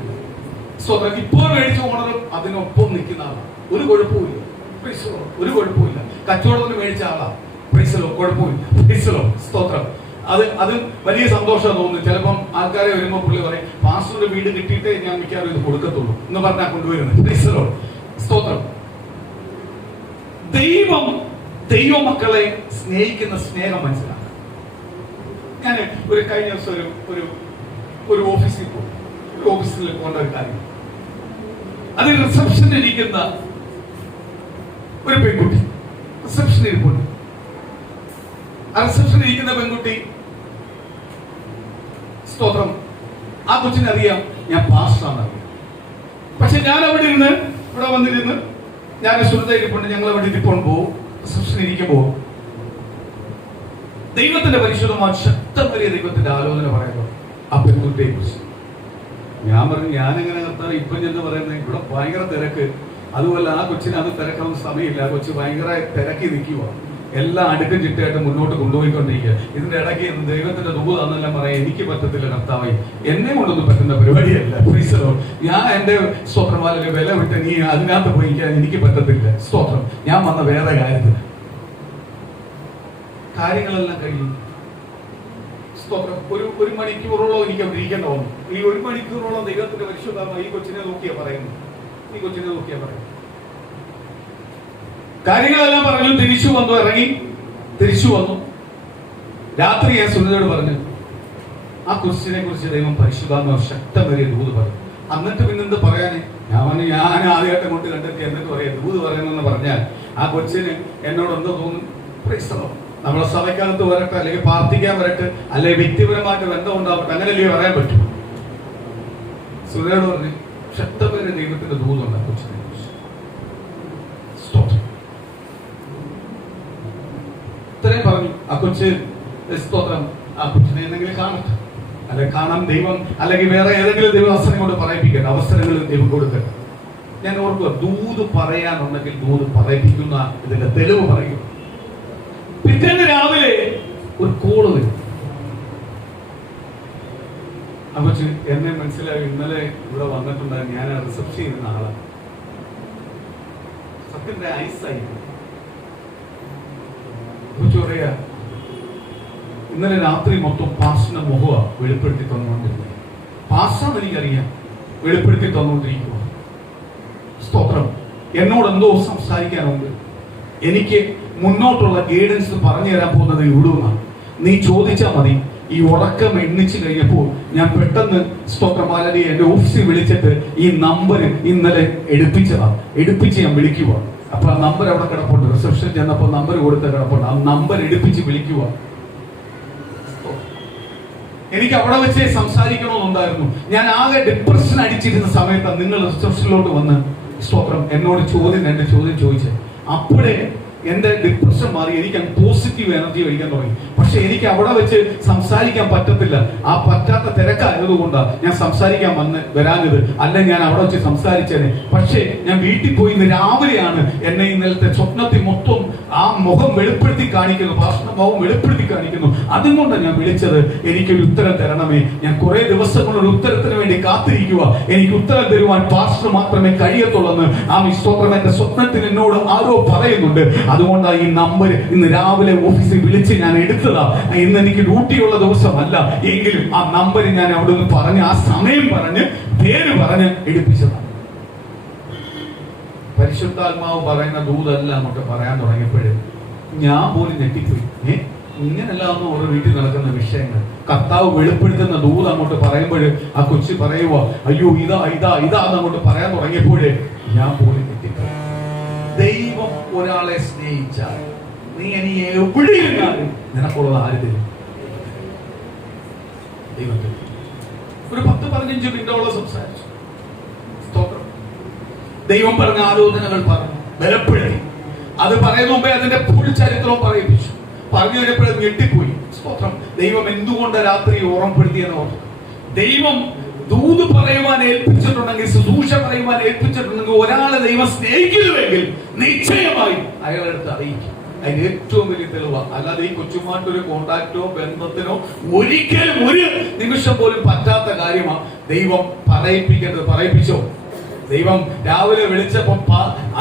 ഇപ്പോൾ മേടിച്ച ഓണറും അതിനൊപ്പം നിൽക്കുന്ന ആളാണ്. ഒരു കുഴപ്പമില്ല. ഒരു കുഴപ്പമില്ല. കച്ചവടത്തിന് മേടിച്ച ആളാ. കുഴപ്പമില്ല. സ്തോത്രം. അത് വലിയ സന്തോഷം തോന്നുന്നു. ചിലപ്പം ആൾക്കാരെ വരുമ്പോൾ പുള്ളി പറയും, പാസ്റ്ററുടെ വീട് കിട്ടിയിട്ടേ ഞാൻ മിക്കവാറും ഇത് കൊടുക്കത്തുള്ളൂ എന്ന് പറഞ്ഞാൽ കൊണ്ടുവരുന്നത്. സ്തോത്രം. ദൈവമക്കളെ സ്നേഹിക്കുന്ന സ്നേഹം മനസ്സിലാക്കാം. ഞാൻ കഴിഞ്ഞ ദിവസം ഒരു ഓഫീസിൽ പോകും. ഓഫീസിൽ പോകേണ്ട ഒരു കാര്യം, അതിൽ റിസപ്ഷനിൽ ഇരിക്കുന്ന ഒരു പെൺകുട്ടി റിസപ്ഷനിൽ ഇരിപ്പുണ്ട്. ആ റിസപ്ഷനിൽ ഇരിക്കുന്ന പെൺകുട്ടി, സ്തോത്രം, ആ കൊച്ചിനറിയാം ഞാൻ പാസ്റ്ററാണെന്നറിയാം. പക്ഷെ ഞാൻ ഇവിടെ വന്നിരുന്ന് ഞാൻ സുഹൃത്തായിരിപ്പുണ്ട്, ഞങ്ങൾ അവിടെ ഇരിപ്പോൾ പോകും. റിസപ്ഷനിൽ ഇരിക്കുമ്പോൾ ദൈവത്തിന്റെ പരിശുദ്ധമായ ശക്തമേറിയ ദൈവത്തിന്റെ ആലോചന പറയുമ്പോൾ ആ പെൺകുട്ടിയെ കുറിച്ച് ഞാൻ പറഞ്ഞു, ഞാനെങ്ങനെ കർത്താവ് ഇപ്പം ചെന്ന് പറയുന്നത്, ഇവിടെ ഭയങ്കര തിരക്ക്, അതുപോലെ ആ കൊച്ചിന് അത് തിരക്കാവുന്ന സമയമില്ല. ആ കൊച്ചു ഭയങ്കര തിരക്കി നിൽക്കുക, എല്ലാം അടുക്കും ചിട്ടയായിട്ട് മുന്നോട്ട് കൊണ്ടുപോയിക്കൊണ്ടിരിക്കുക. ഇതിന്റെ ഇടയ്ക്ക് ദൈവത്തിന്റെ ദൂതാന്നെല്ലാം പറയാം, എനിക്ക് പറ്റത്തില്ല കർത്താവേ, എന്നെ കൊണ്ടൊന്നും പറ്റുന്ന പരിപാടിയല്ല. ഞാൻ എന്റെ സ്തോത്രമാലൊരു വില വിട്ട് നീ അതിനകത്ത് പോയിക്കാൻ എനിക്ക് പറ്റത്തില്ല. സ്തോത്രം. ഞാൻ വന്ന വേറെ കാര്യത്തിന് കാര്യങ്ങളെല്ലാം കഴിയും. സ്തോത്രം. ഒരു മണിക്കൂറോളം എനിക്ക് അവിടെ ഇരിക്കേണ്ട വന്നു. ഈ ഒരു മണിക്കൂറോളം ദൈവത്തിന്റെ പരിശുദ്ധമായി ഈ കൊച്ചിനെ നോക്കിയാ പറയുന്നു. കാര്യങ്ങളെല്ലാം പറഞ്ഞു. തിരിച്ചു വന്നു. രാത്രി ഞാൻ സുനിതയോട് പറഞ്ഞു, ആ ക്രിസ്ത്യനെ കുറിച്ച് ദൈവം പരിശുദ്ധാത്മാവ് ശക്തമേറിയ ദൂത് പറഞ്ഞു. എന്നിട്ട് പിന്നെന്ത് പറയാന്? ഞാൻ ആദ്യമായിട്ട് കൊണ്ട് കണ്ടെത്തി എന്നിട്ട് പറയാം ദൂത് പറയണമെന്ന് പറഞ്ഞാൽ ആ കൊച്ചിന് എന്നോട് എന്തോ തോന്നും. നമ്മളെ സഭയ്ക്കകത്ത് വരട്ടെ, അല്ലെങ്കിൽ പ്രാർത്ഥിക്കാൻ വരട്ടെ, അല്ലെങ്കിൽ വ്യക്തിപരമായിട്ട് ബന്ധം ഉണ്ടാവട്ടെ, അങ്ങനെയല്ലേ പറയാൻ പറ്റും. സുനിതയോട് പറഞ്ഞു, ശക്തമേറിയ ദൈവത്തിന്റെ ദൂതുണ്ട് ആ കൊച്ചിനെ കുറിച്ച്. ഇത്രയും പറഞ്ഞു. ആ കൊച്ച് സ്തോത്രം, ആ കൊച്ചിനെ എന്തെങ്കിലും കാണട്ടെ, അല്ലെങ്കിൽ കാണാൻ ദൈവം, അല്ലെങ്കിൽ വേറെ ഏതെങ്കിലും ദൈവം അവസരം കൊണ്ട് പറയിപ്പിക്കട്ടെ, അവസരങ്ങൾ ദൈവം കൊടുക്കട്ടെ. ഞാൻ ഓർക്കുക, ദൂത് പറയാനുണ്ടെങ്കിൽ ദൂത് പറയിപ്പിക്കുന്ന ഇതിന്റെ തെളിവ് പറയും. പിറ്റേന്ന് രാവിലെ ഒരു കോള് വരും. ആ കൊച്ച് എന്നെ മനസ്സിലായി, ഇന്നലെ ഇവിടെ വന്നിട്ടുണ്ടായിരുന്നു, ഞാൻ റിസപ്ഷൻ ചെയ്യുന്ന ആളാണ്. സത്യത്തിന്റെ ഐസായി പറയാ, ഇന്നലെ രാത്രി മൊത്തം പാസ്റ്ററിന്റെ മുഖ വെളിപ്പെടുത്തി തന്നുകൊണ്ടിരുന്നത്. പാസ്റ്റർ എനിക്കറിയാം, വെളിപ്പെടുത്തി തന്നുകൊണ്ടിരിക്കുക. സ്തോത്രം. എന്നോട് എന്തോ സംസാരിക്കാനുണ്ട്. എനിക്ക് മുന്നോട്ടുള്ള ഗൈഡൻസ് പറഞ്ഞു തരാൻ പോകുന്നത് ഇവിടുന്നാണ്. നീ ചോദിച്ചാൽ മതി. ഈ ഉറക്കം എണ്ണിച്ചു കഴിഞ്ഞപ്പോൾ ഞാൻ പെട്ടെന്ന് സ്തോത്രമാലി എന്റെ ഓഫീസിൽ വിളിച്ചിട്ട് ഈ നമ്പർ ഇന്നലെ എടുപ്പിച്ച് ഞാൻ വിളിക്കുക. അപ്പൊ ആ നമ്പർ അവിടെ കിടപ്പുണ്ട്. റിസപ്ഷൻ ചെന്നപ്പോൾ നമ്പർ കൊടുത്ത് കിടപ്പുണ്ട്. ആ നമ്പർ എടുപ്പിച്ച് വിളിക്കുക. എനിക്ക് അവിടെ വെച്ച് സംസാരിക്കണമെന്നുണ്ടായിരുന്നു. ഞാൻ ആകെ ഡിപ്രഷൻ അടിച്ചിരുന്ന സമയത്താണ് നിങ്ങൾ റിസപ്ഷനിലോട്ട് വന്ന് സ്തോത്രം എന്നോട് രണ്ട് ചോദ്യം ചോദിച്ചത്. അപ്പോഴേ എന്റെ ഡിപ്രഷൻ മാറി. എനിക്ക് പോസിറ്റീവ് എനർജി കഴിക്കാൻ തുടങ്ങി. പക്ഷെ എനിക്ക് അവിടെ വെച്ച് സംസാരിക്കാൻ പറ്റത്തില്ല. ആ പറ്റാത്ത തിരക്കായതുകൊണ്ടാണ് ഞാൻ സംസാരിക്കാൻ വരാഞ്ഞത്. അല്ല ഞാൻ അവിടെ വെച്ച് സംസാരിച്ചേനെ. പക്ഷേ ഞാൻ വീട്ടിൽ പോയി ഇന്ന് രാവിലെയാണ് എന്നെ ഇന്നലത്തെ സ്വപ്നത്തിൽ മൊത്തം ആ മുഖം വെളിപ്പെടുത്തി കാണിക്കുന്നു, ഭാഷണഭാവം വെളിപ്പെടുത്തി കാണിക്കുന്നു. അതുകൊണ്ടാണ് ഞാൻ വിളിച്ചത്. എനിക്കൊരു ഉത്തരം തരണമേ. ഞാൻ കുറെ ദിവസങ്ങളൊരു ഉത്തരത്തിന് വേണ്ടി കാത്തിരിക്കുക. എനിക്ക് ഉത്തരം തരുവാൻ പാസ്റ്റർ മാത്രമേ കഴിയത്തുള്ളൂ. ആ സ്തോത്രം എന്റെ സ്വപ്നത്തിൽ എന്നോട് ആരോ പറയുന്നുണ്ട്. അതുകൊണ്ടാണ് ഈ നമ്പർ ഇന്ന് രാവിലെ ഓഫീസിൽ വിളിച്ച് ഞാൻ എടുത്തതാ. ഇന്ന് എനിക്ക് ഡ്യൂട്ടിയുള്ള ദിവസമല്ല എങ്കിലും ആ നമ്പർ ഞാൻ അവിടെ നിന്ന് പറഞ്ഞ് ആ സമയം പറഞ്ഞ് പേര് പറഞ്ഞ് എടുപ്പിച്ചതാണ്. പരിശുദ്ധാത്മാവ് പറയുന്ന ദൂതല്ല അങ്ങോട്ട് പറയാൻ തുടങ്ങിയപ്പോഴേ ഞാൻ പോലും ഞെട്ടിപ്പോയി. ഇങ്ങനെയല്ല ഒന്നും ഓരോ വീട്ടിൽ നടക്കുന്ന വിഷയങ്ങൾ കർത്താവ് വെളിപ്പെടുത്തുന്ന ദൂത് അങ്ങോട്ട് പറയുമ്പോൾ ആ കൊച്ചു പറയുക, അയ്യോ ഇതാ അങ്ങോട്ട് പറയാൻ തുടങ്ങിയപ്പോഴേ ഞാൻ പോലും ഞെട്ടിപ്പോയി. ദൈവം ഒരാളെ സ്നേഹിച്ചാൽ നീ ഇനി എവിടെയിരുന്നാലും നിനക്കുള്ളത് ആര് തരും? ദൈവത്തിൽ. ഒരു 10-15 മിനിറ്റോളം സംസാരിച്ചു. ദൈവം പറഞ്ഞ ആലോചനകൾ പറഞ്ഞു, ബലപ്പെടുത്തി. അത് പറയുന്ന മുമ്പേ അതിന്റെ ഫുൾ ചരിത്രവും പറയിപ്പിച്ചു. പറഞ്ഞു വരുമ്പോഴും ഞെട്ടിപ്പോയി. സ്തോത്രം. ദൈവം എന്തുകൊണ്ട് രാത്രി ഓർമ്മപ്പെടുത്തിയെന്ന് ഓർത്തു. ദൈവം ദൂത് പറയുവാൻ ഏൽപ്പിച്ചിട്ടുണ്ടെങ്കിൽ, ശുശ്രൂഷ പറയുവാൻ ഏൽപ്പിച്ചിട്ടുണ്ടെങ്കിൽ, ഒരാളെ ദൈവം സ്നേഹിക്കുന്നുവെങ്കിൽ നിശ്ചയമായും അയാളെടുത്ത് അറിയിക്കും. അതിന് ഏറ്റവും വലിയ തെളിവാ. അല്ലാതെ ഈ കൊച്ചുമായിട്ടൊരു കോണ്ടാക്റ്റോ ബന്ധത്തിനോ ഒരിക്കലും ഒരു നിമിഷം പോലും പറ്റാത്ത കാര്യമാണ് ദൈവം പറയിപ്പിക്കേണ്ടത്. പറയിപ്പിച്ചോ? ദൈവം രാവിലെ വിളിച്ചപ്പം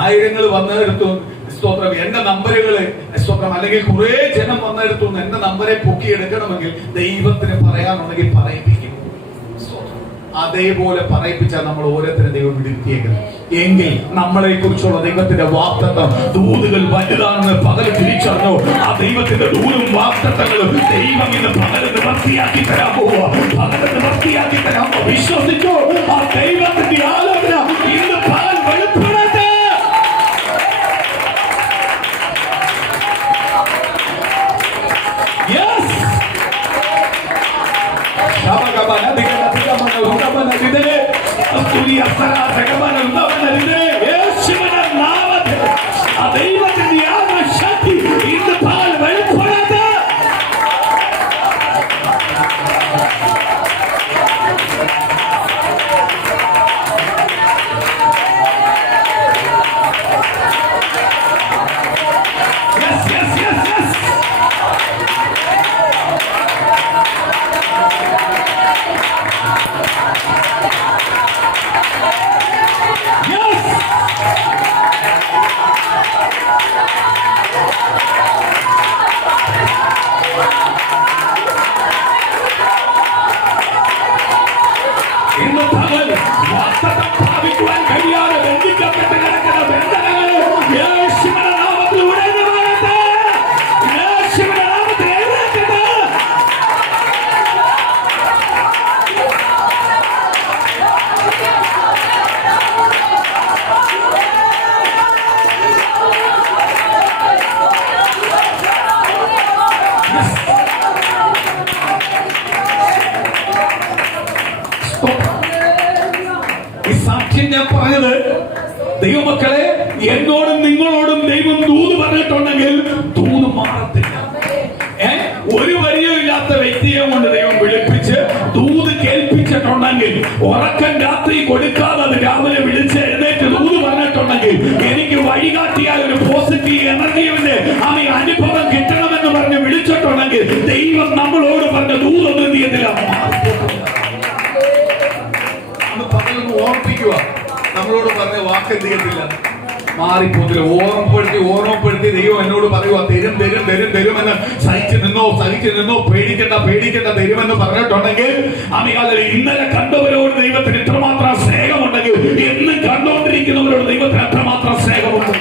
ആയിരങ്ങൾ വന്നെടുത്തു. സ്തോത്രം. എന്റെ നമ്പറുകള് സ്തോത്രം, അല്ലെങ്കിൽ കുറെ ജനം വന്നെടുത്തു. എന്റെ നമ്പരെ പൊക്കിയെടുക്കണമെങ്കിൽ ദൈവത്തിന് പറയാനുണ്ടെങ്കിൽ പറയിപ്പിക്കും. അതേപോലെ പറയിപ്പിച്ചാൽ നമ്മൾ ഓരോരുത്തരും ദൈവം വിടുത്തിയേക്കുന്നത്. എങ്കിൽ നമ്മളെ കുറിച്ചുള്ള ദൈവത്തിന്റെ വാഗ്ദത്തം, ദൂതുകൾ വലുതാണെന്ന് പകൽ തിരിച്ചറിഞ്ഞു. ആ ദൈവത്തിന്റെ ദൂതും വാഗ്ദത്തങ്ങളും ദൈവം ഇന്ന് പകൽ നിവർത്തിയാക്കി തരാൻ പോവുക. പകൽ നിവർത്തിയാക്കി തരാൻ പോവുക. വിശ്വസിച്ചോ? ആ ദൈവത്തിന്റെ ആലോചന ഇന്ന് പകൽ വെളിപ്പെടട്ടെ. ദൈവത്തിന്റെ ആത്മശക്തി ഇന്ന് പാൽ വെളിപ്പെടട്ടെ. ഇന്ന് പകൽ വാഗ്ദത്തം പ്രാപിക്കുവാൻ കഴിയാതെ ബന്ധിക്കപ്പെട്ട് കിടക്കുന്ന ബന്ധനങ്ങൾ യേശുവിന്റെ നാമത്തിൽ ഉടനെ വരട്ടെ. യേശുവിന്റെ നാമത്തിൽ എഴുന്നേൽക്കട്ടെ. ഞാൻ പറഞ്ഞത്, ദൈവമക്കളെ, എന്നോടും നിങ്ങളോടും ദൈവം ദൂത് പറഞ്ഞിട്ടുണ്ടെങ്കിൽ ദൂത് മാറത്തില്ല. ഒരു വരിയോ ഇല്ലാത്ത വ്യക്തിയെ കൊണ്ട് ദൈവം വിളിപ്പിച്ച് ദൂത് കേൾപ്പിച്ചിട്ടുണ്ടെങ്കിൽ, ഉറക്കം രാത്രി കൊടുക്കാതെ അത് രാവിലെ വിളിച്ച് എഴുന്നേറ്റ് ദൂത് പറഞ്ഞിട്ടുണ്ടെങ്കിൽ, എനിക്ക് വഴികാട്ടിയാൽ ഒരു പോസിറ്റീവ് എനർജിയുടെ അനുഭവം കിട്ടണമെന്ന് പറഞ്ഞ് വിളിച്ചിട്ടുണ്ടെങ്കിൽ, ദൈവം നമ്മളോട് പറഞ്ഞ ദൂതൊന്നും എന്ത് ചെയ്യത്തില്ല, ഓർപ്പിക്കുക. നമ്മളോട് പറഞ്ഞ വാക്ക് എന്ത് ചെയ്യത്തില്ല, മാറിപ്പോത്തില്ല. ഓർമ്മപ്പെടുത്തി ദൈവം എന്നോട് പറയുക, തരും തരും തരും തരുമെന്ന്. സഹിച്ചു നിന്നോ, പേടിക്കണ്ട തരുമെന്ന് പറഞ്ഞിട്ടുണ്ടെങ്കിൽ, ഇന്നലെ കണ്ടവരോട് ദൈവത്തിന് ഇത്രമാത്രം സ്നേഹമുണ്ടെങ്കിൽ എന്നും കണ്ടുകൊണ്ടിരിക്കുന്നവരോട് ദൈവത്തിന് അത്രമാത്രം സ്നേഹമുണ്ട്.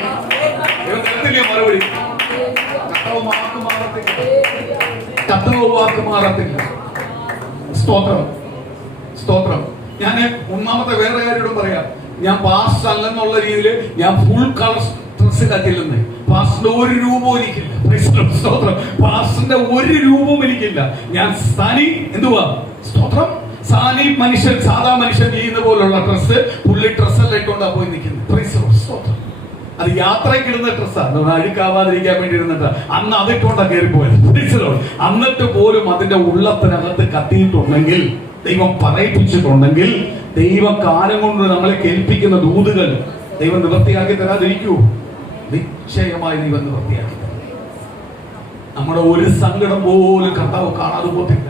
ദൈവത്തിലെ മറുപടി കർത്താവ് വാക്ക് മാറത്തില്ല. സ്തോത്രം. ഞാൻ ഒന്നാമത്തെ വേറെ കാര്യോടും പറയാം. ഞാൻ പാസ്റ്റർ അല്ലെന്നുള്ള രീതിയിൽ ഞാൻ ഫുൾ കളർ ഡ്രസ്സിലാക്കില്ലെന്ന്. പാസ്റ്ററിന്റെ ഒരു രൂപവും എനിക്കില്ല. പാസ്റ്ററിന്റെ ഒരു രൂപവും എനിക്കില്ല. ഞാൻ സാനി മനുഷ്യൻ, സാധാ മനുഷ്യൻ ചെയ്യുന്ന പോലുള്ള ഡ്രസ്സ്, പുള്ളി ഡ്രസ്സെല്ലാം ഇട്ടുകൊണ്ടാ പോയി നിൽക്കുന്നത്. അത് യാത്രയ്ക്ക് ഇടുന്ന ഡ്രസ്സാണ്, അഴുക്കാവാതിരിക്കാൻ വേണ്ടി ഇരുന്നിട്ട് അന്ന് അതിട്ടുകൊണ്ടാ കയറിപ്പോയത്. എന്നിട്ട് പോലും അതിന്റെ ഉള്ളത്തിനകത്ത് കത്തിയിട്ടുണ്ടെങ്കിൽ, ദൈവം പറയിപ്പിച്ചിട്ടുണ്ടെങ്കിൽ, ദൈവം കാലം കൊണ്ട് നമ്മളെ കേൾപ്പിക്കുന്ന ദൂതുകൾ ദൈവം നിവൃത്തിയാക്കി തരാതിരിക്കൂ? നിശ്ചയമായി ദൈവം നിവൃത്തിയാക്കി തരും. നമ്മുടെ ഒരു സങ്കടം പോലും കർത്താവ് കാണാതെ പോത്തില്ല.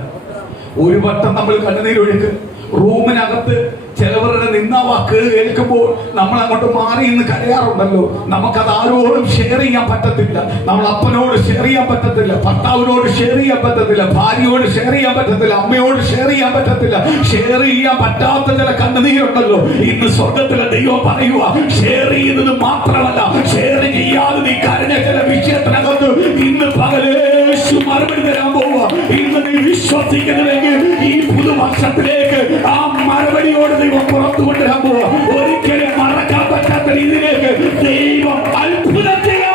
ഒരു വട്ടം നമ്മൾ കണ്ണുനീരൊഴുക്ക്. റൂമിനകത്ത് ചിലവരുടെ നിന്നാവാക്കുകൾ കേൾക്കുമ്പോൾ നമ്മൾ അങ്ങോട്ട് മാറി ഇന്ന് കരയാറുണ്ടല്ലോ. നമുക്കത് ആരോടും ഷെയർ ചെയ്യാൻ പറ്റത്തില്ല. നമ്മൾ അപ്പനോട് ഷെയർ ചെയ്യാൻ പറ്റത്തില്ല, ഭർത്താവിനോട് ഷെയർ ചെയ്യാൻ പറ്റത്തില്ല, ഭാര്യയോട് ഷെയർ ചെയ്യാൻ പറ്റത്തില്ല, അമ്മയോട് ഷെയർ ചെയ്യാൻ പറ്റത്തില്ല. ഷെയർ ചെയ്യാൻ പറ്റാത്ത ചില കണ്ണുനീരുണ്ടല്ലോ. ഇന്ന് സ്വർഗത്തിലെ ദൈവം പറയുക, ഷെയർ ചെയ്യുന്നത് മാത്രമല്ല, ഷെയർ ചെയ്യാതെ നീ കരഞ്ഞ ചില വിഷയത്തിനകത്ത് ഇന്ന് പകലേശു മറുപടി തരാൻ പോവുക. ഇന്ന് നീ വിശ്വസിക്കുന്നുവെങ്കിൽ ഈ പുതുവർഷത്തിലേക്ക് ആ മറുപടിയോട് ദൈവം പുറത്തു കൊണ്ടുവരാൻ പോവുക. ഒരിക്കലും മറക്കാൻ പറ്റാത്ത രീതിയിലേക്ക് ദൈവം അത്ഭുതം ചെയ്യാൻ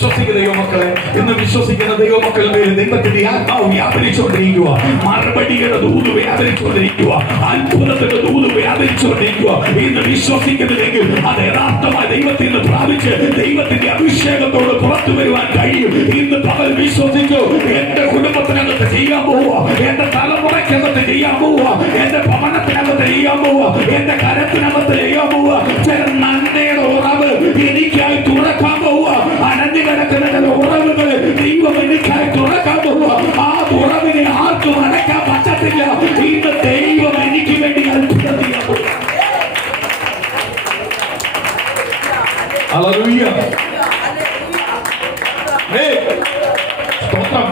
വിശ്വസിക്കുന്ന ദൈവമക്കളെ, ഇന്ന് വിശ്വസിക്കുന്ന ദൈവമക്കളുടെ മേൽ ദൈവത്തിന്റെ ആത്മാവ് വ്യാപരിച്ചുകൊണ്ടിരിക്കുക. മറുപടിയുടെ ദൂത് വ്യാപരിച്ചുകൊണ്ടിരിക്കുക. അത്ഭുതത്തിന്റെ ദൂത് വ്യാപരിച്ചുകൊണ്ടിരിക്കുക. ഇന്ന് വിശ്വസിക്കുന്നില്ലെങ്കിൽ അത് യഥാർത്ഥമായി ദൈവത്തിൽ നിന്ന് പ്രാപിച്ച് ദൈവത്തിന്റെ അഭിഷേകത്തോട് പുറത്തു വരുവാൻ കഴിയും. ഇന്ന് പകൽ വിശ്വസിച്ചു. എന്റെ കുടുംബത്തിനകത്ത് ചെയ്യാൻ പോവുക, എന്റെ തലമുറയ്ക്കകത്ത് ചെയ്യാൻ പോവുക, എന്റെ ഭവനത്തിനകത്ത് ചെയ്യാൻ പോവുക, എന്റെ കരത്തിനകത്ത് ചെയ്യാൻ പോവുക. ചില നന്മയുടെ ഉറവ് എനിക്കായി തുറക്കാൻ പോവുക. അനഞ്ഞു കിടക്കുന്ന ഉറവുകൾ ദൈവം എനിക്കായി തുറക്കാൻ പോവുക. ആ ഉറവിനെ ആർക്കും അടയ്ക്കാൻ പറ്റത്തില്ല. ഇന്ന് ദൈവം എനിക്ക് വേണ്ടി അത്ഭുതം ചെയ്യാൻ പോവുക. ഹല്ലേലൂയ. സ്തോത്രം.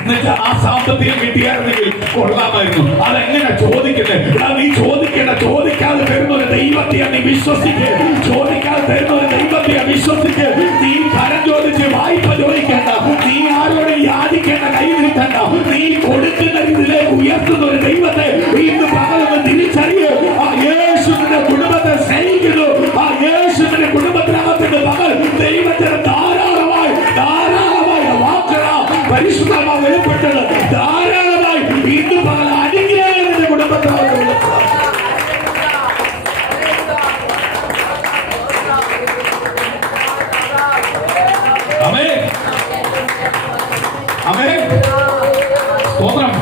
എന്നുവെച്ചാൽ ആ സാമ്പത്തികം കിട്ടിയായിരുന്നെങ്കിൽ കൊള്ളാമായിരുന്നു. അതെങ്ങനെ ചോദിക്കുന്നത്? നീ ചോദിക്കാതെ തരുന്ന ഒരു ദൈവത്തെ നീ വിശ്വസിക്ക്. ചോദിക്കാതെ തരുന്ന ഒരു ദൈവത്തെ വിശ്വസിക്ക്. നീ ധനം ചോദിച്ച് വായ്പ ചോദിക്കേണ്ട. നീ ആരോടും യാചിക്കേണ്ട, കൈവിരിക്കണ്ട. നീ കൊടുക്കുന്ന ഇതിലേക്ക് ഉയർത്തുന്ന ഒരു ദൈവത്തെ ഇന്ന് പകലൊന്ന് തിരിച്ചറിയൂ. ആ യേശുവിന്റെ കുടുംബത്തെ സ്നേഹിക്കുന്നു. ആ യേശുവിന്റെ കുടുംബത്തിനകത്തിന്റെ പകൽ ദൈവത്തിന് ധാരാളമായി വാക്കുകളാ പരിശുദ്ധമായി വെളിപ്പെട്ടത്. ധാരാളമായി ഇന്ന് പകൽ അനുഗ്രഹത്തിന്റെ കുടുംബത്തിനകത്ത് സ്തോത്രം.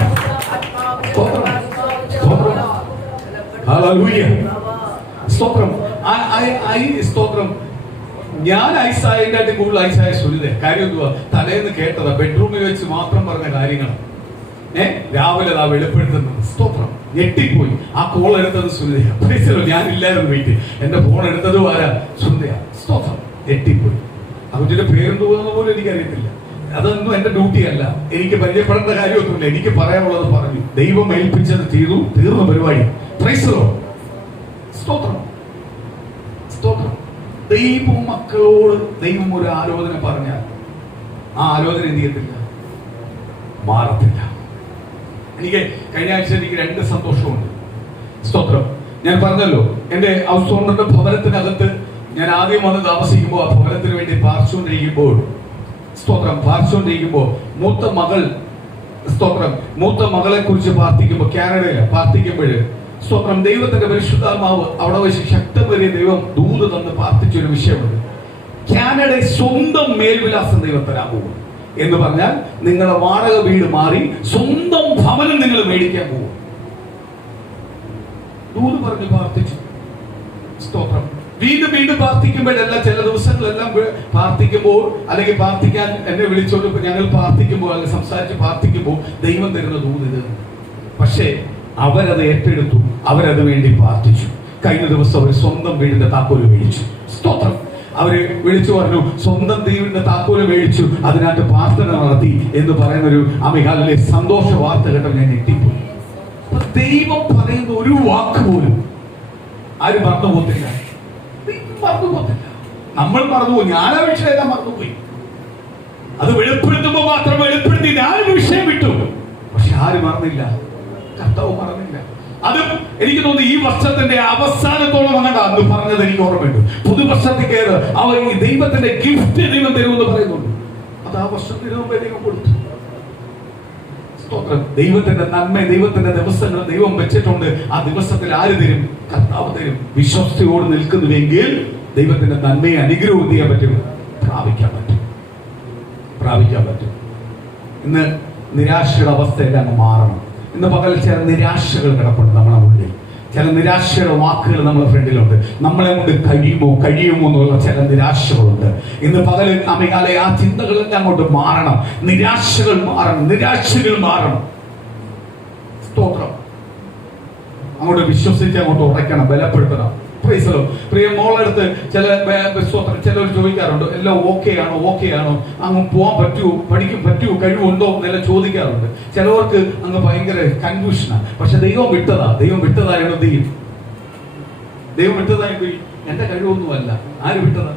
സ്തോത്രം. ഞാൻ ഐസായിട്ട് കൂടുതൽ ഐസായ സുനിതേ. കാര്യം എന്തുവാ? തലേന്ന് കേട്ടതാ, ബെഡ്റൂമിൽ വെച്ച് മാത്രം പറഞ്ഞ കാര്യങ്ങൾ രാവിലെ ആ വെളിപ്പെടുത്തുന്നത്. സ്തോത്രം. ഞെട്ടിപ്പോയി. ആ കോൾ എടുത്തത് സുനിതയാ. ഞാൻ ഇല്ലായിരുന്നു വീട്ടിൽ. എന്റെ ഫോൺ എടുത്തത് ആരാ? സുനിതയാ. സ്തോത്രം. ഞെട്ടിപ്പോയി. ആ കുട്ടിയുടെ പേരെന്തുവാന്ന് പോലും എനിക്കറിയത്തില്ല. അതൊന്നും എന്റെ ഡ്യൂട്ടി അല്ല. എനിക്ക് പരിചയപ്പെടേണ്ട കാര്യമൊന്നുമില്ല. എനിക്ക് പറയാനുള്ളത് പറഞ്ഞു. ദൈവം ഏൽപ്പിച്ചത് ചെയ്തു. തീർന്ന പരിപാടി. Praise the Lord. സ്തോത്രം. സ്തോത്രം. ദൈവ മക്കളോട് ദൈവം ഒരു ആലോചന പറഞ്ഞാൽ ആ ആലോചന എന്ത് ചെയ്യത്തില്ല? മാറത്തില്ല. എനിക്ക് കഴിഞ്ഞ ആഴ്ച എനിക്ക് 2 സന്തോഷമുണ്ട്. സ്തോത്രം. ഞാൻ പറഞ്ഞല്ലോ, എന്റെ ഹൗസ് ഓണറുടെ ഭവനത്തിനകത്ത് ഞാൻ ആദ്യം വന്ന് താമസിക്കുമ്പോൾ ആ ഭവനത്തിന് വേണ്ടി പാർച്ചുകൊണ്ടിരിക്കുമ്പോൾ മൂത്ത മകളെ കുറിച്ച് പ്രാർത്ഥിക്കുമ്പോൾ, കാനഡയിൽ പ്രാർത്ഥിക്കുമ്പോൾ സ്തോത്രം, ദൈവത്തിന്റെ പരിശുദ്ധാത്മാവ് അവിടെ വെച്ച് ശക്തമേറിയ ദൈവം ദൂത് തന്ന് പ്രാർത്ഥിച്ചൊരു വിഷയമുണ്ട്. കാനഡ സ്വന്തം മേൽവിലാസം ദൈവം തരാൻ പോകും എന്ന് പറഞ്ഞാൽ നിങ്ങളുടെ വാടക വീട് മാറി സ്വന്തം ഭവനം നിങ്ങൾ മേടിക്കാൻ പോകും. ദൂത് പറഞ്ഞ് പ്രാർത്ഥിച്ചു. സ്തോത്രം. വീണ്ടും പ്രാർത്ഥിക്കുമ്പോഴല്ല, ചില ദിവസങ്ങളെല്ലാം പ്രാർത്ഥിക്കുമ്പോൾ അല്ലെങ്കിൽ പ്രാർത്ഥിക്കാൻ എന്നെ വിളിച്ചോണ്ട് ഞങ്ങൾ പ്രാർത്ഥിക്കുമ്പോൾ അല്ലെങ്കിൽ സംസാരിച്ച് പ്രാർത്ഥിക്കുമ്പോൾ ദൈവം തരുന്ന ദൂത് ഇത്. പക്ഷേ അവരത് ഏറ്റെടുത്തു. അവരത് വേണ്ടി പ്രാർത്ഥിച്ചു. കഴിഞ്ഞ ദിവസം അവർ സ്വന്തം വീടിന്റെ താക്കോല് മേടിച്ചു. സ്തോത്രം. അവര് വിളിച്ചു പറഞ്ഞു, സ്വന്തം ദൈവത്തിന്റെ താക്കോല് മേടിച്ചു, അതിനകത്ത് പ്രാർത്ഥന നടത്തി എന്ന് പറയുന്നൊരു അമികാലിലെ സന്തോഷ വാർത്ത കേട്ടപ്പോൾ ഞാൻ ഞെട്ടിപ്പോയി. ദൈവം പറയുന്ന ഒരു വാക്ക് പോലും ആരും മറന്നുപോകത്തില്ല. നമ്മൾ മറന്നുപോയി. ഞാൻ ആ വിഷയം മറന്നുപോയി. അത് വെളിപ്പെടുത്തുമ്പോ മാത്രം വെളിപ്പെടുത്തി ഞാനൊരു വിഷയം വിട്ടു. പക്ഷെ ആരും മറന്നില്ല. കർത്താവ് മറന്നില്ല. അതും എനിക്ക് തോന്നുന്നു ഈ വർഷത്തിന്റെ അവസാനത്തോളം അങ്ങോട്ട് അന്ന് പറഞ്ഞത് എനിക്ക് ഓർമ്മയുണ്ട്. പുതുവർഷത്തിൽ കയറ് അവർ ഈ ദൈവത്തിന്റെ ഗിഫ്റ്റ് ദൈവം തരുമെന്ന് പറയുന്നുണ്ട്. അത് ആ വർഷത്തിന് മുമ്പേ ദൈവം കൊടുത്തു. സ്തോത്രം. ദൈവത്തിന്റെ നന്മ, ദൈവത്തിന്റെ ദിവസങ്ങൾ ദൈവം വെച്ചിട്ടുണ്ട്. ആ ദിവസത്തിൽ ആര് തരും? കർത്താവ് തരും. വിശ്വസ്തയോട് നിൽക്കുന്നുവെങ്കിൽ ദൈവത്തിന്റെ നന്മയെ അനുഗ്രഹം ചെയ്യാൻ പറ്റും, പ്രാപിക്കാൻ പറ്റും. ഇന്ന് നിരാശയുടെ അവസ്ഥയെല്ലാം അങ്ങ് മാറണം. ഇന്ന് പകൽ ചില നിരാശകൾ കിടപ്പുണ്ട് നമ്മുടെ മുന്നിൽ. ചില നിരാശയുടെ വാക്കുകൾ നമ്മുടെ ഫ്രണ്ടിലുണ്ട്. നമ്മളെ കൊണ്ട് കഴിയുമോ എന്നുള്ള ചില നിരാശകളുണ്ട്. ഇന്ന് പകൽ അമികാലെ ആ ചിന്തകളെല്ലാം അങ്ങോട്ട് മാറണം. നിരാശകൾ മാറണം. സ്തോത്രം. അങ്ങോട്ട് വിശ്വസിച്ച് അങ്ങോട്ട് ഉറയ്ക്കണം, ബലപ്പെടുത്തണം. പ്രിയ മോളെടുത്ത് ചിലർ ചോദിക്കാറുണ്ട്, എല്ലാം ഓക്കെ ആണോ, അങ്ങ് പോകാൻ പറ്റുമോ, പഠിക്കാൻ പറ്റുമോ, കഴിവുണ്ടോ എന്നെല്ലാം ചോദിക്കാറുണ്ട്. ചിലവർക്ക് അങ്ങ് ഭയങ്കര കൺഫ്യൂഷനാണ്. പക്ഷെ ദൈവം വിട്ടതാ എന്ത് ചെയ്യും? ദൈവം വിട്ടതായിട്ട് എന്റെ കഴിവൊന്നുമല്ല. ആര് വിട്ടതാ?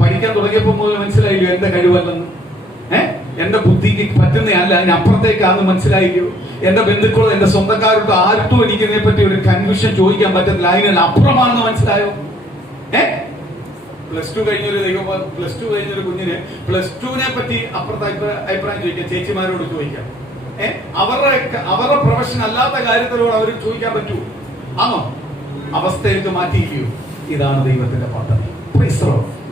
പഠിക്കാൻ തുടങ്ങിയപ്പോ മുതൽ മനസ്സിലായില്ലോ എന്റെ കഴിവല്ലെന്ന്. എന്റെ ബുദ്ധിക്ക് പറ്റുന്നതല്ല, അതിനപ്പുറത്തേക്കാന്ന് മനസ്സിലായില്ലോ. എന്റെ ബന്ധുക്കളോ എന്റെ സ്വന്തക്കാരോട്ടോ ആർക്കും എനിക്ക് ഇതിനെ പറ്റി ഒരു കൺഫ്യൂഷൻ ചോദിക്കാൻ പറ്റത്തില്ല, അതിനപ്പുറമാണെന്ന് മനസ്സിലായോ? പ്ലസ് ടു കഴിഞ്ഞൊരു കുഞ്ഞിന് പ്ലസ് ടുവിനെ പറ്റി അപ്പുറത്തെ അഭിപ്രായം ചോദിക്കാം, ചേച്ചിമാരോട് ചോദിക്കാം. അവരുടെ പ്രൊഫഷൻ അല്ലാത്ത കാര്യത്തിലൂടെ അവർ ചോദിക്കാൻ പറ്റൂ? ആണോ? അവസ്ഥയൊക്കെ മാറ്റിയില്ലയോ? ഇതാണ് ദൈവത്തിന്റെ പദ്ധതി.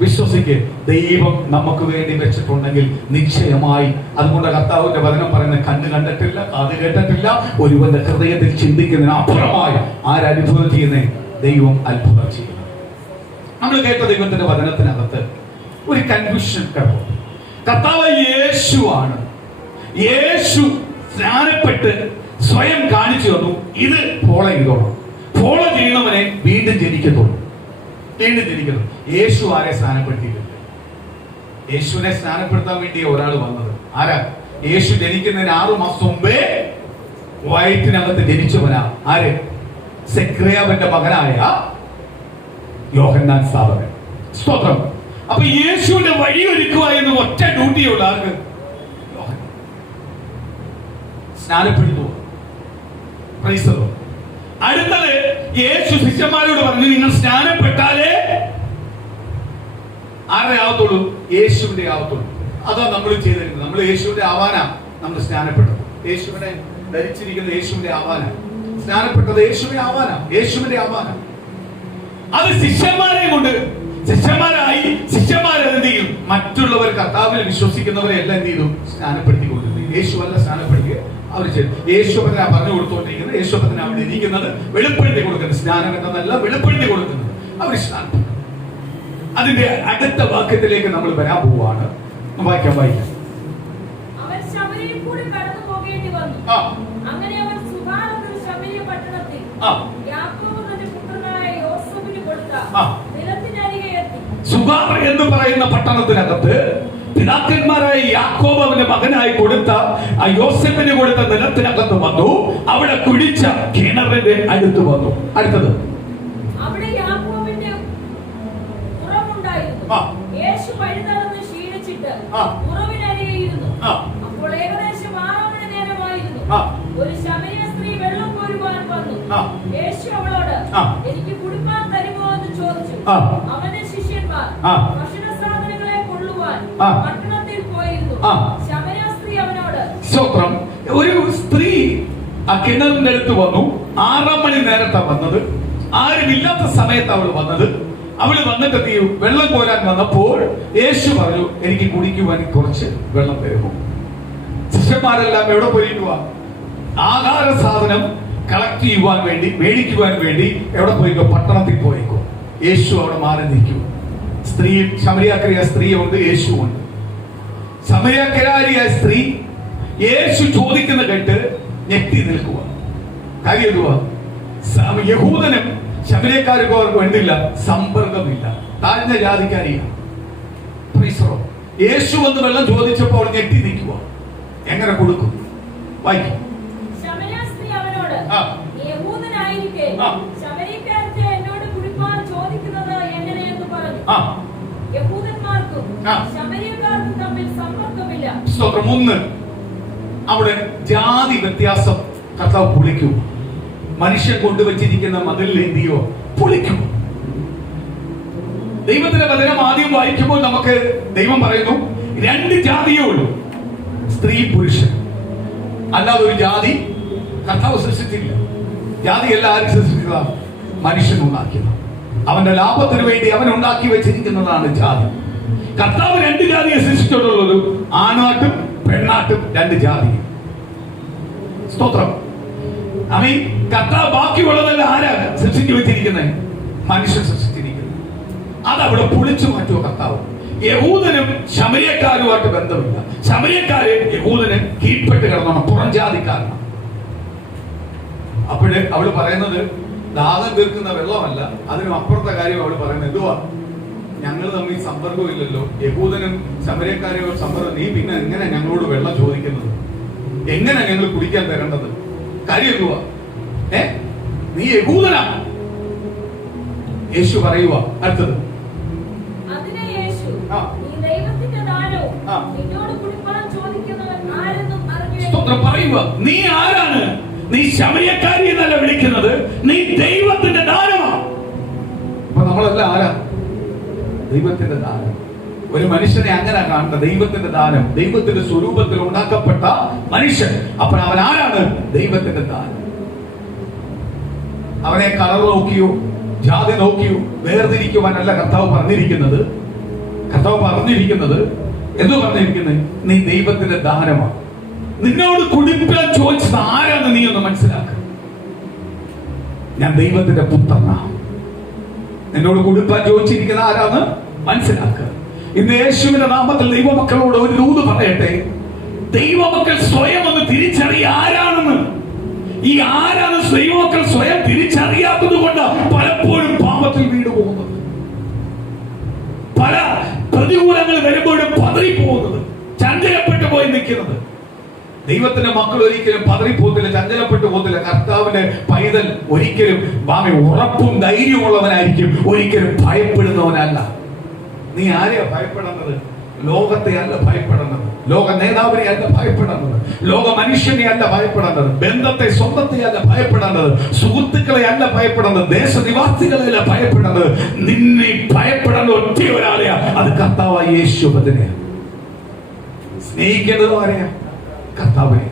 വിശ്വസിക്ക്, ദൈവം നമുക്ക് വേണ്ടി വെച്ചിട്ടുണ്ടെങ്കിൽ നിശ്ചയമായി. അതുകൊണ്ട് കർത്താവിന്റെ വചനം പറയുന്നത്, കണ്ണ് കണ്ടിട്ടില്ല, കാത് കേട്ടിട്ടില്ല, ഒരുവന്റെ ഹൃദയത്തിൽ ചിന്തിക്കുന്നതിന് അപ്പുറമായി ആരത്ഭുതം ചെയ്യുന്നേ? ദൈവം അത്ഭുതം ചെയ്യുന്നു. നമ്മൾ കേട്ട ദൈവത്തിന്റെ വചനത്തിനകത്ത് ഒരു കൺഫ്യൂഷൻ കിടക്കും. കർത്താവ് യേശുവാണ്. യേശു സ്നാനപ്പെട്ട് സ്വയം കാണിച്ചു തന്നു, ഇത് ഫോളോ ചെയ്തോളൂ. ഫോളോ ചെയ്യുന്നവനെ വീണ്ടും ജനിക്കത്തുള്ളൂ. വീണ്ടും ജനിക്കുന്നു. യേശു ആരെ സ്നാനപ്പെടുത്തിയിട്ടില്ല. യേശുവിനെ സ്നാനപ്പെടുത്താൻ വേണ്ടി ഒരാൾ വന്നത് ആരാ? യേശു ജനിക്കുന്നതിന് 6 മാസം മുമ്പേ വയറ്റിനകത്ത് ജനിച്ചവനാ. ആര്? സെക്രിയാവിന്റെ മകനായ യോഹന്നാൻ സ്നാപകൻ. സ്തോത്രം. അപ്പൊ യേശുവിന്റെ വഴിയൊരുക്കുക എന്ന് ഒറ്റ ഡ്യൂട്ടിയുള്ള ആൾക്ക് സ്നാനപ്പെടുത്തുക. അടുത്തത്, യേശു ശിഷ്യന്മാരോട് പറഞ്ഞു, നിങ്ങൾ സ്നാനപ്പെട്ടാലേ ആരുടെ ആവത്തുള്ളൂ? യേശുവിന്റെ ആവത്തുള്ളൂ. അതാ നമ്മൾ ചെയ്തിരിക്കുന്നത്. നമ്മൾ യേശുവിന്റെ ആവാനാ നമ്മൾ സ്നാനപ്പെട്ടത്. യേശുവിനെ ധരിച്ചിരിക്കുന്ന യേശുവിന്റെ ആവാന, സ്നാനപ്പെട്ടത് യേശുവിന്റെ ആവാന, യേശുവിന്റെ ആവാന. അത് ശിഷ്യന്മാരെ കൊണ്ട് ശിഷ്യന്മാരായി. ശിഷ്യന്മാരെന്ത് ചെയ്യും? മറ്റുള്ളവർ കർത്താവിൽ വിശ്വസിക്കുന്നവരെ എല്ലാം എന്ത് ചെയ്തു? സ്നാനപ്പെടുത്തിക്കൊണ്ടിരുന്നു. യേശുവല്ല സ്നാനപ്പെടുത്തുക, അവർ ചെയ്തു. യേശുപത്തിനാ പറഞ്ഞു കൊടുത്തോണ്ടിരിക്കുന്നത്. യേശുപത്തിനാ അവിടെ ഇരിക്കുന്നത്, വെളിപ്പെടുത്തി കൊടുക്കുന്നത്. സ്നാനം എന്നല്ല, വെളിപ്പെടുത്തി കൊടുക്കുന്നത്. അവർ സ്നാനം. അതിന്റെ അടുത്ത വാക്യത്തിലേക്ക് നമ്മൾ വരാൻ പോവാണ്. വായിക്കാം. സുഗാർ എന്ന് പറയുന്ന പട്ടണത്തിനകത്ത് പിതാക്കന്മാരായ യാക്കോബ് അവന്റെ മകനായി കൊടുത്ത ആ യോസെഫിന് കൊടുത്ത നിലത്തിനകത്ത് വന്നു. അവിടെ കുഴിച്ച കിണറിന്റെ അടുത്ത് വന്നു. അടുത്തത്, അവിടെ യാക്കോബിന്റെ ഉറവുണ്ടായിരുന്നു. യേശു വഴി നടന്ന് ക്ഷീണിച്ചിട്ട് ഉറവിനരികെ ഇരുന്നു. അപ്പോൾ ഏകദേശം 6 മണി നേരമായിരുന്നു. ഒരു ശമരിയ സ്ത്രീ വെള്ളം കോരുവാൻ വന്നു. യേശു അവളോട്, എനിക്ക് കുടിപ്പാൻ തരുമോ എന്ന് ചോദിച്ചു. അവന്റെ ശിഷ്യന്മാർ ഭക്ഷണ സാധനങ്ങളെ കൊള്ളുവാൻ പട്ടണത്തിൽ പോയിരുന്നു. ശമരിയ സ്ത്രീ അവനോട്, സ്തോത്രം. ഒരു സ്ത്രീ ആ കിണറിന്റെ അടുത്ത് വന്നു. 6 മണി നേരത്താ വന്നത്. ആരുമില്ലാത്ത സമയത്ത് അവൾ വന്നത്. അവള് വന്നിട്ട് വെള്ളം കോരാൻ വന്നപ്പോൾ യേശു പറഞ്ഞു, എനിക്ക് കുടിക്കുവാൻ കുറച്ച് വെള്ളം തരുമോ? ശിഷ്യന്മാരെല്ലാം എവിടെ പോയിരിക്കുക? ആഹാര സാധനം കളക്ട് ചെയ്യുവാൻ വേണ്ടി, മേടിക്കുവാൻ വേണ്ടി എവിടെ പോയിക്കോ? പട്ടണത്തിൽ പോയിക്കോ. യേശു അവിടെ മാറി നിൽക്കും. സ്ത്രീ, ശമരിയാക്കാരിയായ സ്ത്രീ ഉണ്ട്, യേശു ഉണ്ട്. ശമരിയാക്കാരിയായ സ്ത്രീ യേശു ചോദിക്കുന്ന കേട്ട് ഞെട്ടി നിൽക്കുക. കാര്യം എന്തുവാ? യഹൂദനും ശമരിയക്കാർക്കും അവർക്ക് വേണ്ടില്ല, സമ്പർക്കമില്ല, താഴ്ന്ന ജാതിക്കാരിയാണ്. യേശു വന്ന് വെള്ളം ചോദിച്ചപ്പോൾ അവൾ ഞെട്ടി നിൽക്കുക. എങ്ങനെ കൊടുക്കും? വായിക്കും. അവിടെ ജാതി വ്യത്യാസം കർത്താവ് പൊളിക്കും. മനുഷ്യൻ കൊണ്ടുവച്ചിരിക്കുന്ന മതിലിൽ എന്തിയോ പൊളിക്കും. ദൈവത്തിന്റെ വചനം ആദ്യം വായിക്കുമ്പോൾ നമുക്ക് ദൈവം പറയുന്നു 2 ജാതിയേ ഉള്ളൂ, സ്ത്രീ പുരുഷൻ. അല്ലാതെ ഒരു ജാതി കർത്താവ് സൃഷ്ടിച്ചില്ല. ജാതി എല്ലാവരും സൃഷ്ടിച്ചതാണ്, മനുഷ്യൻ ഉണ്ടാക്കിയത്. അവന്റെ ലാഭത്തിന് വേണ്ടി അവൻ ഉണ്ടാക്കി വെച്ചിരിക്കുന്നതാണ് ജാതി. കർത്താവ് 2 ജാതിയെ സൃഷ്ടിച്ചിട്ടുള്ളത്, ആണാട്ടും പെണ്ണാട്ടും 2 ജാതി. സ്തോത്രം. അമീൻ. കർത്താവ് ബാക്കിയുള്ളതല്ല ആരാ സൃഷ്ടിച്ചു വെച്ചിരിക്കുന്നത്? മനുഷ്യൻ സൃഷ്ടിച്ചിരിക്കുന്നത്. അതവിടെ പൊളിച്ചു മാറ്റുമോ കർത്താവ്? യഹൂദനും ശമരിയക്കാരുമായിട്ട് ബന്ധമില്ല. ശമരിയക്കാര് യഹൂദന് കീഴ്പ്പെട്ട് കിടന്നാണ്, പുറം ജാതിക്കാരനാണ്. അപ്പോഴേ അവള് പറയുന്നത് ദാഹം തീർക്കുന്ന വെള്ളമല്ല, അതിനും അപ്പുറത്തെ കാര്യം അവള് പറയുന്നത് എന്തുവാ? ഞങ്ങൾ തമ്മിൽ സമ്പർക്കവും ഇല്ലല്ലോ. യഹൂദനും ശമരിയക്കാരെയോ സമ്പർക്കം, നീ പിന്നെ എങ്ങനെ ഞങ്ങളോട് വെള്ളം ചോദിക്കുന്നത്? എങ്ങനെ ഞങ്ങൾ കുടിക്കാൻ തരേണ്ടത്? കാര്യം എന്തുവാ? നീ യഹൂദനാ. യേശു പറയുക. അടുത്തത്, പറയുക, നീ ആരാണ്? നീ ശമരിയക്കാരി എന്നല്ല വിളിക്കുന്നത്, നീ ദൈവത്തിന്റെ ദാനമാണ്. അപ്പൊ നമ്മളെല്ലാം ആരാ? ദൈവത്തിന്റെ ദാനം. ഒരു മനുഷ്യനെ അങ്ങനെ കാണുന്ന ദൈവത്തിന്റെ ദാനം, ദൈവത്തിന്റെ സ്വരൂപത്തിൽ ഉണ്ടാക്കപ്പെട്ട മനുഷ്യൻ. അപ്പോൾ അവൻ ആരാണ്? ദൈവത്തിന്റെ ദാനം. അവനെ കളർ നോക്കിയോ ജാതി നോക്കിയോ വേർതിരിക്കുവാനല്ല കർത്താവ് പറഞ്ഞിരിക്കുന്നത്. കർത്താവ് പറഞ്ഞിരിക്കുന്നത് എന്തു പറഞ്ഞിരിക്കുന്നത്? നീ ദൈവത്തിന്റെ ദാനമാണ്. നിന്നോട് കുടിപ്പാൻ ചോദിച്ചത് ആരാന്ന് നീ ഒന്ന് മനസ്സിലാക്കുക. ഞാൻ ദൈവത്തിന്റെ പുത്രനാണ്. നിന്നോട് കുടിപ്പാൻ ചോദിച്ചിരിക്കുന്ന ആരാന്ന് മനസ്സിലാക്കുക. ഇന്ന് യേശുവിന്റെ നാമത്തിൽ ദൈവമക്കളോട് ഒരു ദൂത് പറയട്ടെ. ദൈവമക്കൾ സ്വയം ഒന്ന് തിരിച്ചറിയ ആരാണെന്ന്. ഈ ആരാണ് ദൈവമക്കൾ സ്വയം തിരിച്ചറിയാത്തത് കൊണ്ട് പലപ്പോഴും പാപത്തിൽ വീട് പോകുന്നത്, പല പ്രതികൂലങ്ങൾ വരുമ്പോഴും പതറിപ്പോകുന്നത്, ചഞ്ചലപ്പെട്ടു പോയി നിൽക്കുന്നത്. ദൈവത്തിന്റെ മക്കൾ ഒരിക്കലും പതറിപ്പോകത്തില്ല, ചഞ്ചലപ്പെട്ടു പോകത്തില്ല. കർത്താവിന്റെ പൈതൽ ഒരിക്കലും ഉറപ്പും ധൈര്യമുള്ളവനായിരിക്കും, ഒരിക്കലും ഭയപ്പെടുന്നവനല്ല. നീ ആരെയാ ഭയപ്പെടുന്നത്? ലോകത്തെ അല്ല ഭയപ്പെടുന്നത്, ലോക നേതാവിനെ അല്ല ഭയപ്പെടുന്നത്, ലോക മനുഷ്യനെ അല്ല ഭയപ്പെടുന്നത്, ബന്ധത്തെ സ്വന്തത്തെ അല്ല ഭയപ്പെടുന്നത്, സുഹൃത്തുക്കളെ അല്ല ഭയപ്പെടുന്നത്, ദേശനിവാസികളെ അല്ല ഭയപ്പെടുന്നത്. നിന്നെ ഭയപ്പെടുന്ന ഒറ്റ ഒരാളെയാ, അത് കർത്താവായ യേശുവിനെ. സ്നേഹിക്കേണ്ടതും ആരെയാ? കർത്താവിനെ.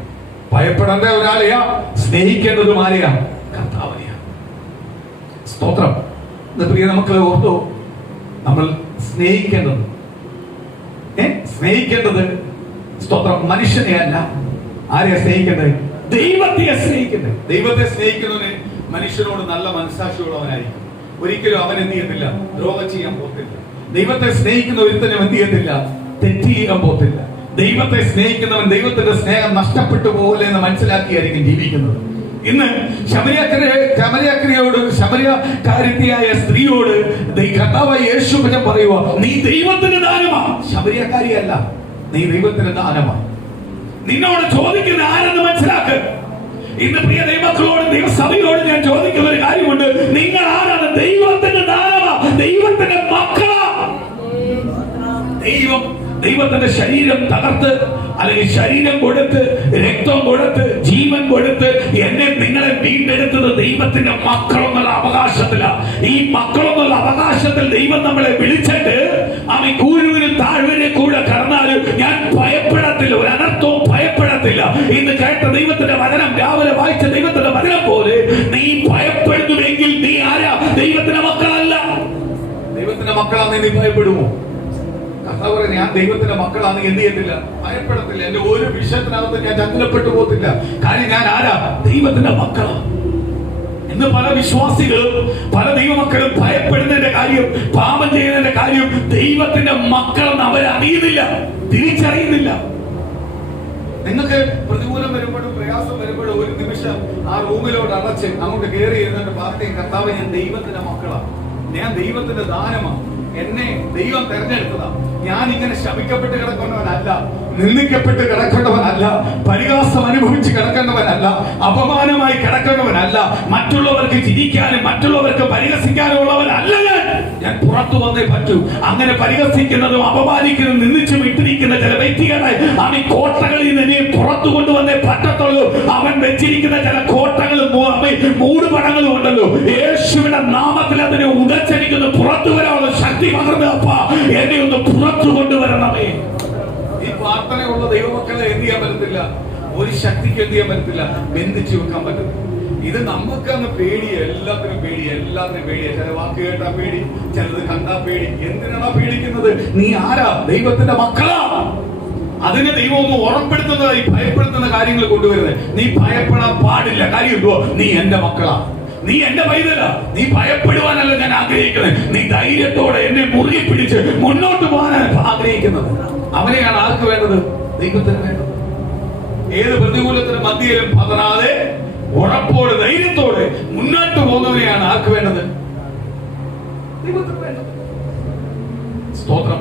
ഭയപ്പെടേണ്ട ഒരാളെയാ, സ്നേഹിക്കേണ്ടതും ആരെയാ? കർത്താവിനെയാ. സ്തോത്രം. പ്രിയ മക്കളെ ഓർത്തോ, നമ്മൾ സ്നേഹിക്കേണ്ടത് സ്തോത്രം മനുഷ്യനെ അല്ല. ആരെയാ സ്നേഹിക്കേണ്ടത്? ദൈവത്തെ സ്നേഹിക്കേണ്ടത്. ദൈവത്തെ സ്നേഹിക്കുന്നവന് മനുഷ്യനോട് നല്ല മനസ്സാക്ഷിയുള്ളവനായിരിക്കും. ഒരിക്കലും അവൻ എന്ത് ചെയ്യത്തില്ല? ദ്രോഹം ചെയ്യാൻ പോകത്തില്ല. ദൈവത്തെ സ്നേഹിക്കുന്ന ഒരുത്തനും എന്ത് ചെയ്യത്തില്ല? തെറ്റ് ചെയ്യാൻ പോകത്തില്ല. ദൈവത്തെ സ്നേഹിക്കുന്നവൻ ദൈവത്തിന്റെ സ്നേഹം നഷ്ടപ്പെട്ടു പോകില്ല എന്ന് മനസ്സിലാക്കിയായിരിക്കും ജീവിക്കുന്നത്. ഇന്ന് ശമരിയക്കാരിയായ സ്ത്രീയോട് കർത്താവായ യേശു പറയുക, നീ ദൈവത്തിന്റെ ദാനമാണ്. ശമരിയക്കാരിയല്ല, നീ ദൈവത്തിന്റെ ദാനമാണ്. നിന്നോട് ചോദിക്കുന്ന ആരെന്ന് മനസ്സിലാക്ക്. ഇന്ന് പ്രിയ ദൈവമക്കളോട് ദൈവസഭയോട് ഞാൻ ചോദിക്കുന്ന ഒരു കാര്യമുണ്ട്. നിങ്ങൾ ആരാണ്? ദൈവത്തിന്റെ ദാനമാണ്, ദൈവത്തിന്റെ മക്കളാ. ദൈവത്തിന്റെ ശരീരം തകർത്ത്, അല്ലെങ്കിൽ ശരീരം കൊടുത്ത്, രക്തം കൊടുത്ത്, ജീവൻ കൊടുത്ത് എന്നെ നിങ്ങളെ വീണ്ടെടുത്തത് ദൈവത്തിന്റെ മക്കളെന്നുള്ള അവകാശത്തിലാണ്. ഈ മക്കളെന്നുള്ള അവകാശത്തിൽ ദൈവം നമ്മളെ വിളിച്ചിട്ട് അവൻ കൂരുവിനും താഴ്വരെ കൂടെ കടന്നാലും ഞാൻ ഭയപ്പെടത്തില്ല, ഒരു അനർത്ഥവും ഭയപ്പെടത്തില്ല. ഇന്ന് കേട്ട ദൈവത്തിന്റെ വചനം, രാവിലെ വായിച്ച ദൈവത്തിന്റെ വചനം പോലെ നീ ഭയപ്പെടുന്നുവെങ്കിൽ നീ ആരാ? ദൈവത്തിന്റെ മക്കളല്ല. ദൈവത്തിന്റെ മക്കളാന്ന് നീ ഭയപ്പെടുമോ? കർത്താവ് പറയുന്നത്, ഞാൻ ദൈവത്തിന്റെ മക്കളാണ്, എന്ത് ചെയ്യത്തില്ല? ഭയപ്പെടത്തില്ല. എന്റെ ഒരു വിഷയത്തിനകത്ത് ഞാൻ ചങ്ങലപ്പെട്ടു പോകത്തില്ല. കാര്യം ഞാൻ ആരാ? ദൈവത്തിന്റെ മക്കളാണ്. ഇന്ന് പല വിശ്വാസികളും പല ദൈവമക്കളും ഭയപ്പെടുന്നതിന്റെ കാര്യം, പാപം ചെയ്യുന്നതിന്റെ കാര്യം ദൈവത്തിന്റെ മക്കളെന്ന് അവരറിയുന്നില്ല, തിരിച്ചറിയുന്നില്ല. നിങ്ങൾക്ക് പ്രതികൂലം വരുമ്പോഴും പ്രയാസം വരുമ്പോഴും ഒരു നിമിഷം ആ റൂമിലോട്ട് അടച്ച് അങ്ങോട്ട് കയറി ഇരുന്നിട്ട് പറയും, കർത്താവ് ഞാൻ ദൈവത്തിന്റെ മക്കളാണ്, ഞാൻ ദൈവത്തിന്റെ ദാനമാണ്, എന്നെ ദൈവം തെരഞ്ഞെടുത്തതാ. ഞാൻ ഇങ്ങനെ ശപിക്കപ്പെട്ട് കിടക്കുന്നവനല്ല, നിന്ദിക്കപ്പെട്ട് കിടക്കേണ്ടവനല്ല, പരിഹാസം അനുഭവിച്ച് കിടക്കേണ്ടവനല്ല, അപമാനമായി കിടക്കേണ്ടവനല്ല, മറ്റുള്ളവർക്ക് ചിരിക്കാനും മറ്റുള്ളവർക്ക് പരിഹസിക്കാനും ഉള്ളവനല്ല. ഞാൻ പുറത്തു വന്നേ പറ്റൂ. അങ്ങനെ പരിഹസിക്കുന്നതും അപമാനിക്കുന്നതും നിന്ദിച്ചും ഇട്ടിരിക്കുന്ന ചില വ്യക്തികളെ അവൻ കോട്ടകളിൽ നിന്ന് പുറത്തു കൊണ്ടുവന്നേ പറ്റത്തുള്ളൂ. അവൻ വെച്ചിരിക്കുന്ന ചില കോട്ടകളും മൂടുപടങ്ങളും ഉണ്ടല്ലോ, യേശുവിന്റെ നാമത്തിൽ അതിനെ ഉടച്ചടിക്കുന്ന പുറത്തു വരാനുള്ള ശക്തി പകർന്നപ്പാ എന്നെ ഒന്ന് പുറത്തു കൊണ്ടുവരണമേ. ഈ പ്രാർത്ഥനയുള്ള ദൈവമക്കളെ എന്ത് ചെയ്യാൻ പറ്റത്തില്ല? ഒരു ശക്തിക്ക് എന്ത് ചെയ്യാൻ പറ്റത്തില്ല? ബന്ധിച്ചു വെക്കാൻ പറ്റത്തില്ല. ഇത് നമുക്ക് അങ്ങ് പേടിയ, എല്ലാത്തിനും പേടിയ, ചില വാക്ക് കേട്ടാ പേടി, ചിലത് കണ്ടാ പേടി. എന്തിനാണ് പേടിക്കുന്നത്? നീ ആരാ? ദൈവത്തിന്റെ മക്കളാ. അതിനെ ദൈവം ഒന്ന് ഉറപ്പെടുത്തുന്നതായി ഭയപ്പെടുത്തുന്ന കാര്യങ്ങൾ കൊണ്ടുവരുന്നത്. നീ ഭയപ്പെടാൻ പാടില്ല. കാര്യം എന്തോ? നീ എന്റെ മക്കളാ, നീ എന്റെ പൈതല. നീ ഭയപ്പെടുവാനല്ല ഞാൻ ആഗ്രഹിക്കുന്നത്, നീ ധൈര്യത്തോടെ എന്നെ മുറുകെ പിടിച്ച് മുന്നോട്ട് പോകാനാണ് ആഗ്രഹിക്കുന്നത്. അവനെയാണ് ആർക്ക് വേണ്ടത്? ദൈവത്തിന് വേണ്ടത്. ഏത് പ്രതികൂലത്തിന് മധ്യയിലും പതറാതെ ഉറപ്പോടെ ധൈര്യത്തോടെ മുന്നോട്ട് പോകുന്നവരെയാണ് ആർക്ക് വേണ്ടത്? ദൈവത്തിന് വേണ്ടത്. സ്തോത്രം.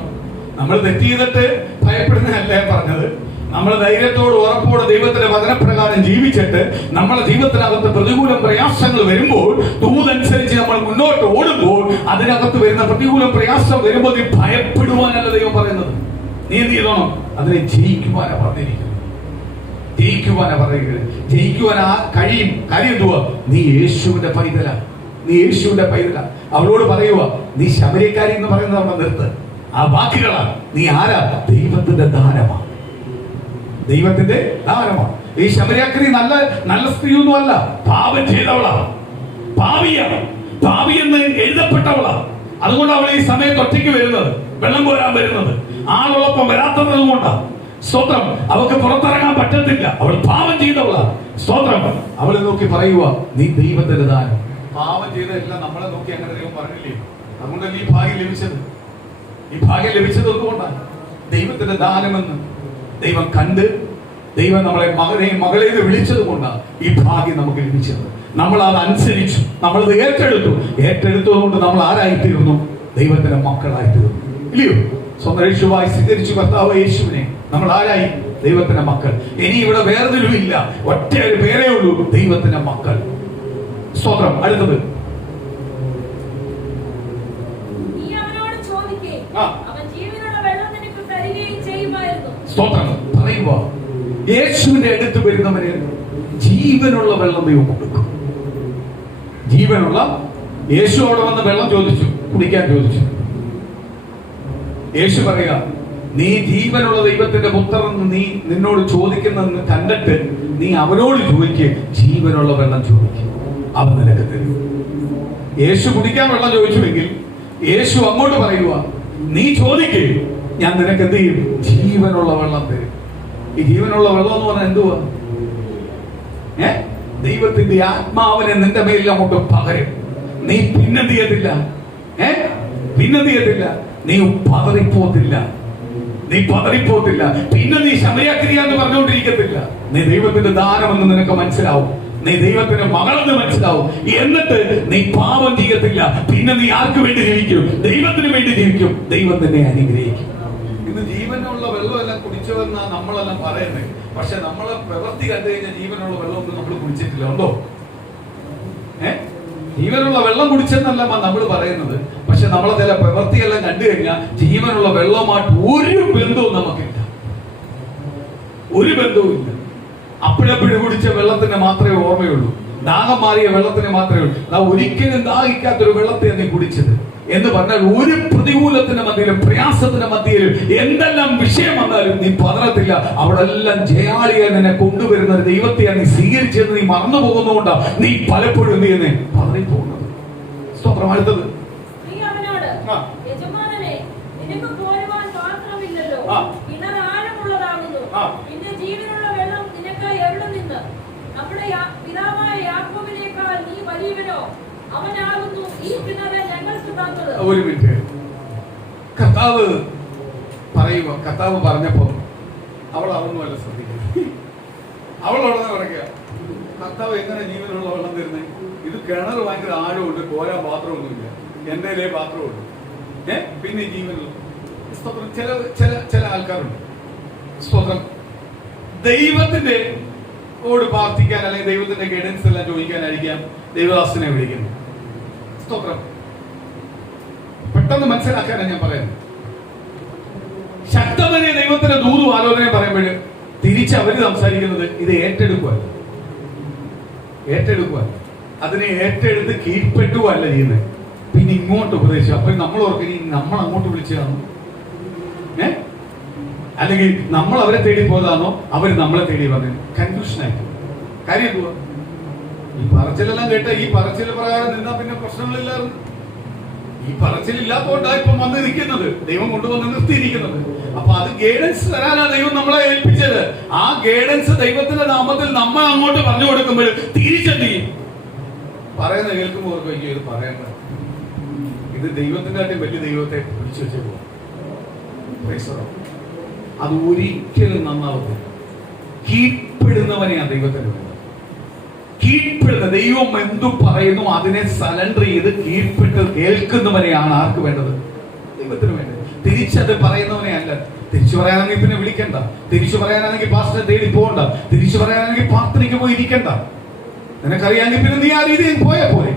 നമ്മൾ തെറ്റ് ചെയ്തിട്ട് ഭയപ്പെടുന്നതല്ലേ പറഞ്ഞത്. നമ്മൾ ധൈര്യത്തോട് ഉറപ്പോടെ ദൈവത്തിന്റെ വചനപ്രകാരം ജീവിച്ചിട്ട് നമ്മളെ ജീവിതത്തിനകത്ത് പ്രതികൂലം പ്രയാസങ്ങൾ വരുമ്പോൾ ദൂതനുസരിച്ച് നമ്മൾ മുന്നോട്ട് ഓടുമ്പോൾ അതിനകത്ത് വരുന്ന പ്രതികൂലം പ്രയാസം വരുമ്പോൾ നീ ഭയപ്പെടുവാനല്ല ദൈവം പറയുന്നത്. നീ എന്ത് ചെയ്തോണം? അതിനെ ജയിക്കുവാനാ പറഞ്ഞിരിക്കുന്നത്. ജയിക്കുവാനാ പറഞ്ഞിരിക്കുന്നത്. ജയിക്കുവാൻ കഴിയും. കാര്യം എന്തുവാ? നീ യേശുവിന്റെ പൈതല, നീ യേശുവിന്റെ പൈതല. അവളോട് പറയുക, നീ ശമര്യക്കാരി എന്ന് പറയുന്നത് അവിടെ നിർത്ത്. ആ വാക്കുകളാണ്. നീ ആരാ? ദൈവത്തിന്റെ ദാനമാണ്. ദൈവത്തിന്റെ ദാനമാണ്. ഈ ശമര്യക്കാരി നല്ല സ്ത്രീയൊന്നും അല്ല, പാപം ചെയ്തവളാണ്, പാപിയാണ്, പാപി എന്ന് എഴുതപ്പെട്ടവളാണ്. അതുകൊണ്ട് അവൾ ഈ സമയത്ത് ഒറ്റയ്ക്ക് വരുന്നത്, വെള്ളം കോരാൻ വരുന്നത്, ആളോടൊപ്പം വരാത്തത് കൊണ്ടാണ്. സ്തോത്രം. അവൾക്ക് പുറത്തിറങ്ങാൻ പറ്റത്തില്ല, അവൾ പാപം ചെയ്തവളാണ്. സ്തോത്രം. അവളെ നോക്കി പറയുക, നീ ദൈവത്തിന്റെ ദാനം. പാപം ചെയ്തതെല്ലാം നമ്മളെ നോക്കി അങ്ങനെ ദൈവം പറഞ്ഞില്ലേ? അതുകൊണ്ടല്ലേ ഈ ഭാഗ്യം ലഭിച്ചത്. ഈ ഭാഗ്യം ലഭിച്ചത് എന്തുകൊണ്ടാണ്? ദൈവത്തിന്റെ ദാനമെന്ന് ദൈവം കണ്ട്, ദൈവം നമ്മളെ മകളെ വിളിച്ചത് കൊണ്ടാണ് ഈ ഭാഗ്യം നമുക്ക് ലഭിച്ചത്. നമ്മൾ അത് അനുസരിച്ചു, നമ്മളത് ഏറ്റെടുത്തതുകൊണ്ട് നമ്മൾ ആരായിത്തീർന്നു? ദൈവത്തിന്റെ മക്കളായിത്തീർന്നു. ഇല്ലയോ? സ്വന്തം യേശുവായി സ്വീകരിച്ചു കർത്താവ് യേശുവിനെ. നമ്മൾ ആരായി? ദൈവത്തിന്റെ മക്കൾ. ഇനി ഇവിടെ വേർതിരിവില്ല, ഒറ്റ ഒരു പേരേ ഉള്ളൂ, ദൈവത്തിന്റെ മക്കൾ. സ്തോത്രം. അടുത്തത്, സ്തോത്രം പറയുക, യേശുവിന്റെ അടുത്ത് വരുന്നവന് ജീവനുള്ള വെള്ളം ദൈവം കൊടുക്കും. ജീവനുള്ള. യേശു അവിടെ വന്ന് വെള്ളം ചോദിച്ചു, കുടിക്കാൻ ചോദിച്ചു. യേശു പറയുക, നീ ജീവനുള്ള ദൈവത്തിന്റെ പുത്രൻ നിന്നോട് ചോദിക്കുന്നെന്ന് കണ്ടിട്ട് നീ അവനോട് ചോദിക്കുക, ജീവനുള്ള വെള്ളം ചോദിക്കുക, അവൻ നിനക്ക് തരും. യേശു കുടിക്കാൻ വെള്ളം ചോദിച്ചുവെങ്കിൽ യേശു അങ്ങോട്ട് പറയുക, നീ ചോദിക്കേ, ഞാൻ നിനക്ക് എന്ത് ചെയ്യും? ജീവനുള്ള വെള്ളം തരും. ഈ ജീവനുള്ള വെള്ളം എന്ന് പറഞ്ഞാൽ എന്തുവാ? ദൈവത്തിന്റെ ആത്മാവിനെ നിന്റെ മേലിൽ അങ്ങോട്ട് പകരും. നീ പിന്നെന്ത് ചെയ്യത്തില്ല? നീ പതറിപ്പോത്തില്ല. പിന്നെ നീ ശമര്യക്രിയ എന്ന് പറഞ്ഞുകൊണ്ടിരിക്കത്തില്ല. നീ ദൈവത്തിന്റെ ദാനമെന്ന് നിനക്ക് മനസ്സിലാവും. നീ ദൈവത്തിന്റെ മകളെന്ന് മനസ്സിലാവും. എന്നിട്ട് നീ പാപം ചെയ്യത്തില്ല. പിന്നെ നീ ആർക്ക് വേണ്ടി ജീവിക്കും? ദൈവത്തിന് വേണ്ടി ജീവിക്കും. ദൈവം തന്നെ അനുഗ്രഹിക്കും. ഇന്ന് ജീവനുള്ള വെള്ളമെല്ലാം കുടിച്ചോന്നാ നമ്മളെല്ലാം പറയുന്നത്. പക്ഷെ നമ്മളെ പ്രവൃത്തി കണ്ടു കഴിഞ്ഞാൽ ജീവനുള്ള വെള്ളമൊന്നും നമ്മൾ കുടിച്ചിട്ടില്ല. ഉണ്ടോ? ജീവനുള്ള വെള്ളം കുടിച്ചെന്നല്ല നമ്മൾ പറയുന്നത്. പക്ഷെ നമ്മളെ ചില പ്രവൃത്തിയെല്ലാം കണ്ടു കഴിഞ്ഞാൽ ജീവനുള്ള വെള്ളവുമായിട്ട് ഒരു ബന്ധവും നമുക്കില്ല. ഒരു ബന്ധവുമില്ല. അപ്പോഴപ്പോഴും കുടിച്ച വെള്ളത്തിന് മാത്രമേ ഓർമ്മയുള്ളൂ. ദാഹം മാറിയ വെള്ളത്തിന് മാത്രമേ ഉള്ളൂ. ഒരിക്കലും ദാഹിക്കാത്തൊരു വെള്ളത്തെ നീ കുടിച്ചത് എന്ന് പറഞ്ഞാൽ ഒരു പ്രതികൂലത്തിന്റെ മധ്യയിലും പ്രയാസത്തിന്റെ മധ്യയിലും എന്തെല്ലാം വിഷയം വന്നാലും നീ പതറത്തില്ല. അവിടെ എല്ലാം ജയാളിയെ നിന്നെ കൊണ്ടുവരുന്ന ഒരു ദൈവത്തെയാണ് നീ സ്വീകരിച്ചെന്ന് നീ മറന്നു പോകുന്നതുകൊണ്ടാണ് നീ പലപ്പോഴും എന്ത് ചെയ്യുന്നേ? പതറിപ്പോകുന്നത്. സ്തോത്രം. അടുത്തത്, ഒരു മിനിറ്റ്. കർത്താവ് പറയുക, കർത്താവ് പറഞ്ഞപ്പോ അവൾ അതൊന്നുമല്ല ശ്രദ്ധിക്കുന്നത്. അവൾ ഉടനെ പറയുക, കർത്താവ് എങ്ങനെ ജീവനുള്ള വെള്ളം തരുന്നത്? ഇത് കിണർ ഭയങ്കര ആഴമുണ്ട്, കോരാൻ പാത്രമൊന്നുമില്ല, എന്റെ പാത്രമുണ്ട്, പിന്നെ ജീവനുള്ള. സ്തോത്രം. ചില ആൾക്കാരുണ്ട്, സ്തോത്രം, ദൈവത്തിന്റെ ഓട് പ്രാർത്ഥിക്കാൻ അല്ലെങ്കിൽ ദൈവത്തിന്റെ ഗൈഡൻസ് എല്ലാം ചോദിക്കാനായിരിക്കാം ദൈവദാസനെ വിളിക്കുന്നത്. സ്തോത്രം. പെട്ടെന്ന് മനസ്സിലാക്കാനാണ് ഞാൻ പറയുന്നത്. ശക്തമായ ദൈവത്തിന്റെ ദൂതും ആലോചനയും പറയുമ്പോൾ തിരിച്ച് അവര് സംസാരിക്കുന്നത് ഇത് ഏറ്റെടുക്കുക, അതിനെ ഏറ്റെടുത്ത് കീഴ്പ്പെട്ടുവല്ല ചെയ്യുന്നത്. പിന്നെ ഇങ്ങോട്ട് ഉപദേശിച്ചു. അപ്പൊ നമ്മൾ ഓർക്കും നമ്മൾ അങ്ങോട്ട് വിളിച്ചതാണോ, അല്ലെങ്കിൽ നമ്മൾ അവരെ തേടി പോയതാണോ, അവര് നമ്മളെ തേടി വന്നത്? കൺഫ്യൂഷനായി. കാര്യം എന്തുവാ? ഈ പറച്ചിലെല്ലാം കേട്ട ഈ പറച്ചിൽ പ്രകാരം നിന്നാ പിന്നെ പ്രശ്നങ്ങളില്ലായിരുന്നു. ഈ പറച്ചിലില്ലാത്തതുകൊണ്ടാണ് ഇപ്പം വന്ന് നിൽക്കുന്നത്, ദൈവം കൊണ്ടുവന്ന് നിർത്തിയിരിക്കുന്നത്. അപ്പൊ അത് ഗൈഡൻസ് തരാനാണ് ദൈവം നമ്മളെ ഏൽപ്പിച്ചത്. ആ ഗൈഡൻസ് ദൈവത്തിന്റെ നാമത്തിൽ നമ്മൾ അങ്ങോട്ട് പറഞ്ഞു കൊടുക്കുമ്പോൾ തിരിച്ചെന്ത് ചെയ്യും? പറയുന്ന കേൾക്കുമ്പോൾ ഓർക്കും, ഇത് പറയണ്ട, ഇത് ദൈവത്തിന്റെ ആയിട്ട് വലിയ ദൈവത്തെ പിടിച്ചു വെച്ചേ പോവാം. അത് ഒരിക്കലും നന്നാവത്തില്ല. കീഴ്പ്പെടുന്നവനെയാണ് ദൈവത്തിന് വേണ്ടത്. കീഴ്പ്പെടുന്ന ദൈവം എന്തു പറയുന്നു അതിനെ സലണ്ടർ ചെയ്ത് കീഴ്പ്പെട്ട് കേൾക്കുന്നവനെയാണ് ആർക്ക് വേണ്ടത്? ദൈവത്തിന് വേണ്ടത്. തിരിച്ചത് പറയുന്നവനെ അല്ല. തിരിച്ചു പറയാനാണെങ്കിൽ പിന്നെ വിളിക്കണ്ട, തിരിച്ചു പറയാനാണെങ്കിൽ പാസ്റ്ററെ തേടി പോകണ്ട, തിരിച്ചു പറയാനാണെങ്കിൽ പ്രാർത്ഥനയ്ക്ക് പോയി ഇരിക്കണ്ട. നിനക്കറിയാമെങ്കിൽ പിന്നെ നീ ആ രീതിയിൽ പോയാ പോലെ.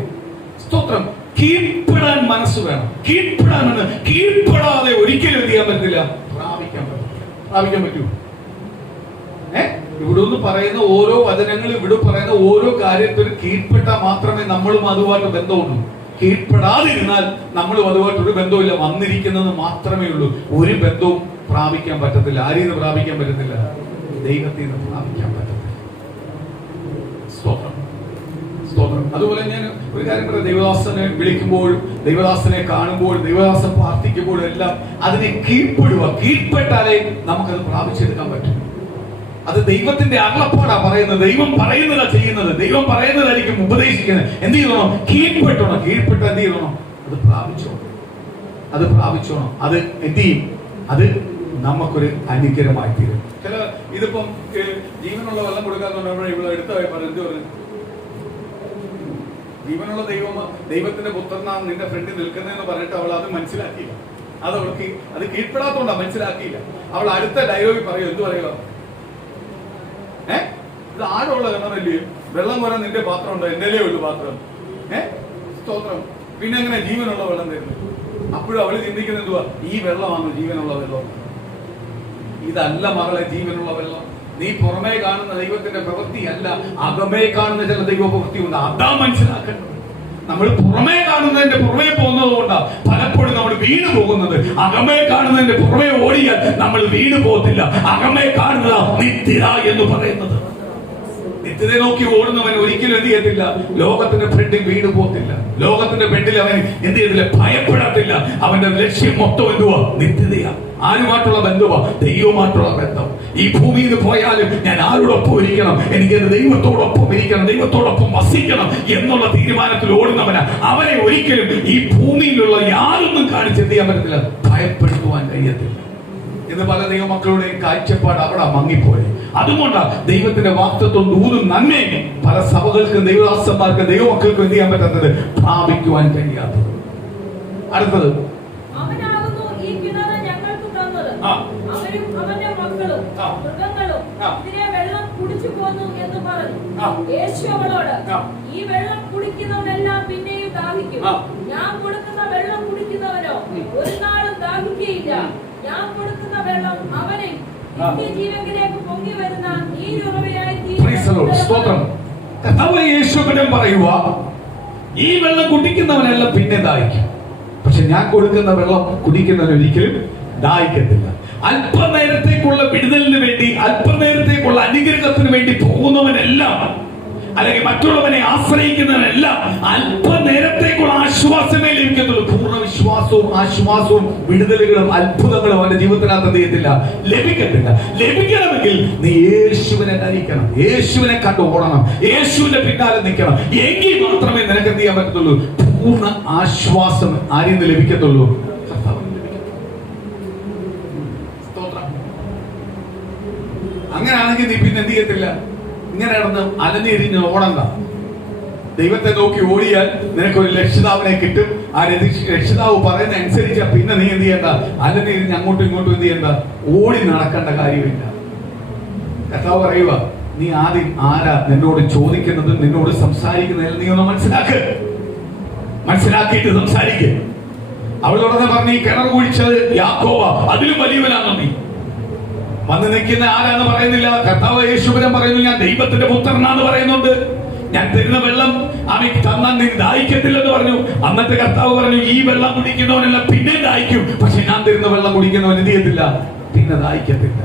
സ്തോത്രം. കീഴ്പ്പെടാൻ മനസ്സ് വേണം. കീഴ്പ്പെടാതെ ഒരിക്കലും എന്ത് ചെയ്യാൻ പറ്റില്ല, പ്രാപിക്കാൻ പറ്റൂ. ഇവിടെ ഒന്ന് പറയുന്ന ഓരോ വചനങ്ങൾ, ഇവിടെ പറയുന്ന ഓരോ കാര്യത്തിലും കീഴ്പ്പെട്ടാൽ മാത്രമേ നമ്മളും അതുമായിട്ട് ബന്ധമുള്ളൂ. കീഴ്പ്പെടാതിരുന്നാൽ നമ്മളും അതുമായിട്ടൊരു ബന്ധവുമില്ല. വന്നിരിക്കുന്നത് മാത്രമേ ഉള്ളൂ. ഒരു ബന്ധവും പ്രാപിക്കാൻ പറ്റത്തില്ല. ആരിൽ നിന്ന് പ്രാപിക്കാൻ പറ്റത്തില്ല? ദൈവത്തിൽ നിന്ന് പ്രാപിക്കാൻ പറ്റത്തില്ല. സ്തോത്രം, സ്തോത്രം. അതുപോലെ ഞാൻ ഒരു കാര്യം പറയാം. ദൈവദാസനെ വിളിക്കുമ്പോഴും ദൈവദാസനെ കാണുമ്പോഴും ദൈവദാസൻ പ്രാർത്ഥിക്കുമ്പോഴും എല്ലാം അതിനെ കീഴ്പ്പെടുക. കീഴ്പ്പെട്ടാലേ നമുക്കത് പ്രാപിച്ചെടുക്കാൻ പറ്റും. അത് ദൈവത്തിന്റെ അരുളപ്പാടാ പറയുന്നത്. ദൈവം പറയുന്നതാ ചെയ്യുന്നത്. ദൈവം പറയുന്നതായിരിക്കും ഉപദേശിക്കുന്നത്. എന്ത് ചെയ്യണം? കീഴ്പ്പെട്ടോണം. കീഴ്പ്പെട്ട് എന്ത് ചെയ്യണം? അത് പ്രാപിച്ചോണം. അത് പ്രാപിച്ചോണം. അത് എന്ത് ചെയ്യും? അത് നമുക്കൊരു അനുഗ്രഹമായി തീരും. ചില ഇതിപ്പം ജീവനുള്ള വെള്ളം കൊടുക്കാന്നുണ്ടെങ്കിൽ ഇവിടെ എടുത്തായി പറഞ്ഞു. എന്ത് പറഞ്ഞു? ജീവനുള്ള ദൈവത്തിന്റെ പുത്രനാണ് നിന്റെ ഫ്രണ്ടിൽ നിൽക്കുന്നതെന്ന് പറഞ്ഞിട്ട് അവൾ അത് മനസ്സിലാക്കിയില്ല. അവൾക്ക് അത് കീഴ്പ്പെടാത്തോണ്ടാ മനസ്സിലാക്കിയില്ല. അവൾ അടുത്ത ഡയലോഗിൽ പറയും. എന്ത് പറയുക? ഇത് ആഴമുള്ള കിണറല്ലേ? വെള്ളം വരാൻ നിന്റെ പാത്രം ഉണ്ടോ? എന്റെലേ ഉള്ളു പാത്രം. സ്തോത്രം. പിന്നെ എങ്ങനെ ജീവനുള്ള വെള്ളം തരുന്നു? അപ്പോഴും അവള് ചിന്തിക്കുന്നത് എന്തുവാ? ഈ വെള്ളമാണ് ജീവനുള്ള വെള്ളം. ഇതല്ല മകളെ ജീവനുള്ള വെള്ളം. നീ പുറമേ കാണുന്ന ദൈവത്തിന്റെ പ്രവൃത്തി അല്ല, അകമേ കാണുന്ന ചില ദൈവ പ്രവൃത്തി ഉണ്ട്. അതാ മനസ്സിലാക്കേണ്ടത്. നമ്മൾ പുറമേ കാണുന്നതിന്റെ പുറമേ പോകുന്നത് കൊണ്ടാ പലപ്പോഴും നമ്മൾ വീണു പോകുന്നത്. അകമേ കാണുന്നതിന്റെ പുറമേ ഓടിയാൽ നമ്മൾ വീണു പോകത്തില്ല. അകമേ കാണുന്നതാ നിത്യത എന്ന് പറയുന്നത്. നിത്യതയെ നോക്കി ഓടുന്നവൻ ഒരിക്കലും എന്ത് ചെയ്യത്തില്ല? ലോകത്തിന്റെ ഫ്രണ്ടിൽ വീണു പോകത്തില്ല. ലോകത്തിന്റെ ഫ്രണ്ടിൽ അവൻ എന്ത് ചെയ്തില്ല? ഭയപ്പെടത്തില്ല. അവന്റെ ലക്ഷ്യം മൊത്തം എന്തുവാ? നിത്യതയാ. ആരുമായിട്ടുള്ള ബന്ധുവാ? ദൈവമായിട്ടുള്ള ബന്ധം. ഈ ഭൂമിയിൽ നിന്ന് പോയാലും ഞാൻ ആരോടൊപ്പം ഇരിക്കണം? എനിക്ക് എന്റെ ദൈവത്തോടൊപ്പം ഇരിക്കണം, ദൈവത്തോടൊപ്പം വസിക്കണം എന്നുള്ള തീരുമാനത്തിൽ ഓടുന്നവനാ. അവനെ ഒരിക്കലും ഈ ഭൂമിയിലുള്ള യാതൊന്നും കാണിച്ച് എന്ത് ചെയ്യാൻ പറ്റത്തില്ല? ഭയപ്പെടുത്തുവാൻ കഴിയത്തില്ല. എന്ന് പല ദൈവമക്കളുടെയും കാഴ്ചപ്പാട് അവിടെ മങ്ങിപ്പോയി. അതുകൊണ്ടാണ് ദൈവത്തിന്റെ വാഗ്ദത്തവും ദൂതും നന്മയും പല സഭകൾക്കും ദൈവദാസന്മാർക്കും ദൈവമക്കൾക്കും എന്ത് ചെയ്യാൻ പറ്റാത്തത്? പ്രാപിക്കുവാൻ കഴിയാത്തത്. അടുത്തത്, അവരും അവന്റെ മക്കളും മൃഗങ്ങളും ഇതിനെ വെള്ളം കുടിച്ചു പോന്നു എന്ന് പറഞ്ഞു. യേശു അവളോട്, ഈ വെള്ളം കുടിക്കുന്നവനെല്ലാം പിന്നെയും ദാഹിക്കും. ഞാൻ കൊടുക്കുന്ന വെള്ളം കുടിക്കുന്നവനോ ഒരു നാളും ദാഹിക്കുകയില്ല. ഞാൻ കൊടുക്കുന്ന വെള്ളം അവനെ നിത്യജീവനിലേക്ക് പൊങ്ങി വരുന്ന നീരുറവയായി തീരും. പറയുക, ഈ വെള്ളം കുടിക്കുന്നവനെല്ലാം പിന്നെ ദാഹിക്കും. പക്ഷെ ഞാൻ കൊടുക്കുന്ന വെള്ളം കുടിക്കുന്നവൻ ഒരിക്കലും ദാഹിക്കത്തില്ല. അല്പനേരത്തേക്കുള്ള വിടുതലിന് വേണ്ടി, അല്പനേരത്തേക്കുള്ള അനുഗ്രഹത്തിന് വേണ്ടി പോകുന്നവനെല്ലാം, അല്ലെങ്കിൽ മറ്റുള്ളവനെ ആശ്രയിക്കുന്നവനെല്ലാം അല്പനേരത്തേക്കുള്ള ആശ്വാസമേ ലഭിക്കത്തുള്ളൂ. പൂർണ്ണ വിശ്വാസവും ആശ്വാസവും വിടുതലുകളും അത്ഭുതങ്ങളും അവന്റെ ജീവിതത്തിനകത്ത് എന്ത് ചെയ്യത്തില്ല? ലഭിക്കത്തില്ല. ലഭിക്കണമെങ്കിൽ നീ യേശുവിനെ ധരിക്കണം, യേശുവിനെ കണ്ടു ഓടണം, യേശുവിന്റെ പിന്നാലെ നിൽക്കണം. എങ്കിൽ മാത്രമേ നിനക്ക് എന്ത് ചെയ്യാൻ പറ്റത്തുള്ളൂ? പൂർണ്ണ ആശ്വാസം ആരിൽ നിന്ന് ലഭിക്കത്തുള്ളൂ? അങ്ങനെയാണെങ്കിൽ നീ പിന്നെ എന്ത് ചെയ്യത്തില്ല? ഇങ്ങനെ നടന്ന് അലഞ്ഞിരിഞ്ഞ് ഓടണ്ട. ദൈവത്തെ നോക്കി ഓടിയാൽ നിനക്കൊരു രക്ഷിതാവിനെ കിട്ടും. ആ രക്ഷിതാവ് പറയുന്ന അനുസരിച്ച പിന്നെ നീ എന്ത് ചെയ്യണ്ട? അലഞ്ഞിരിഞ്ഞ് അങ്ങോട്ടും ഇങ്ങോട്ടും എന്ത് ചെയ്യണ്ട? ഓടി നടക്കേണ്ട കാര്യമില്ല. കർത്താവ് പറയുക, നീ ആദ്യം ആരാ നിന്നോട് ചോദിക്കുന്നത്, നിന്നോട് സംസാരിക്കുന്നതിൽ നീ ഒന്ന് മനസ്സിലാക്ക്. മനസ്സിലാക്കിയിട്ട് സംസാരിക്കുക. അവളോടനെ പറഞ്ഞു, ഈ കിണർ കുഴിച്ചത് യാക്കോബാ, അതിലും വലിയവനാണോ നീ? വന്ന് നിൽക്കുന്ന ആരാന്ന് പറയുന്നില്ല. കർത്താവ് യേശുവിനെ പറയുന്നു, ഞാൻ ദൈവത്തിന്റെ പുത്രനാന്ന് പറയുന്നുണ്ട്. ഞാൻ തരുന്ന വെള്ളം അവയ്ക്ക് തന്നാൽ നീ ദാഹിക്കത്തില്ലെന്ന് പറഞ്ഞു. അന്നത്തെ കർത്താവ് പറഞ്ഞു, ഈ വെള്ളം കുടിക്കുന്നവനെല്ലാം പിന്നെ ദാഹിക്കും, പക്ഷെ ഞാൻ തരുന്ന വെള്ളം കുടിക്കുന്നവൻ എന്ത് ചെയ്യത്തില്ല? പിന്നെ ദാഹിക്കത്തില്ല.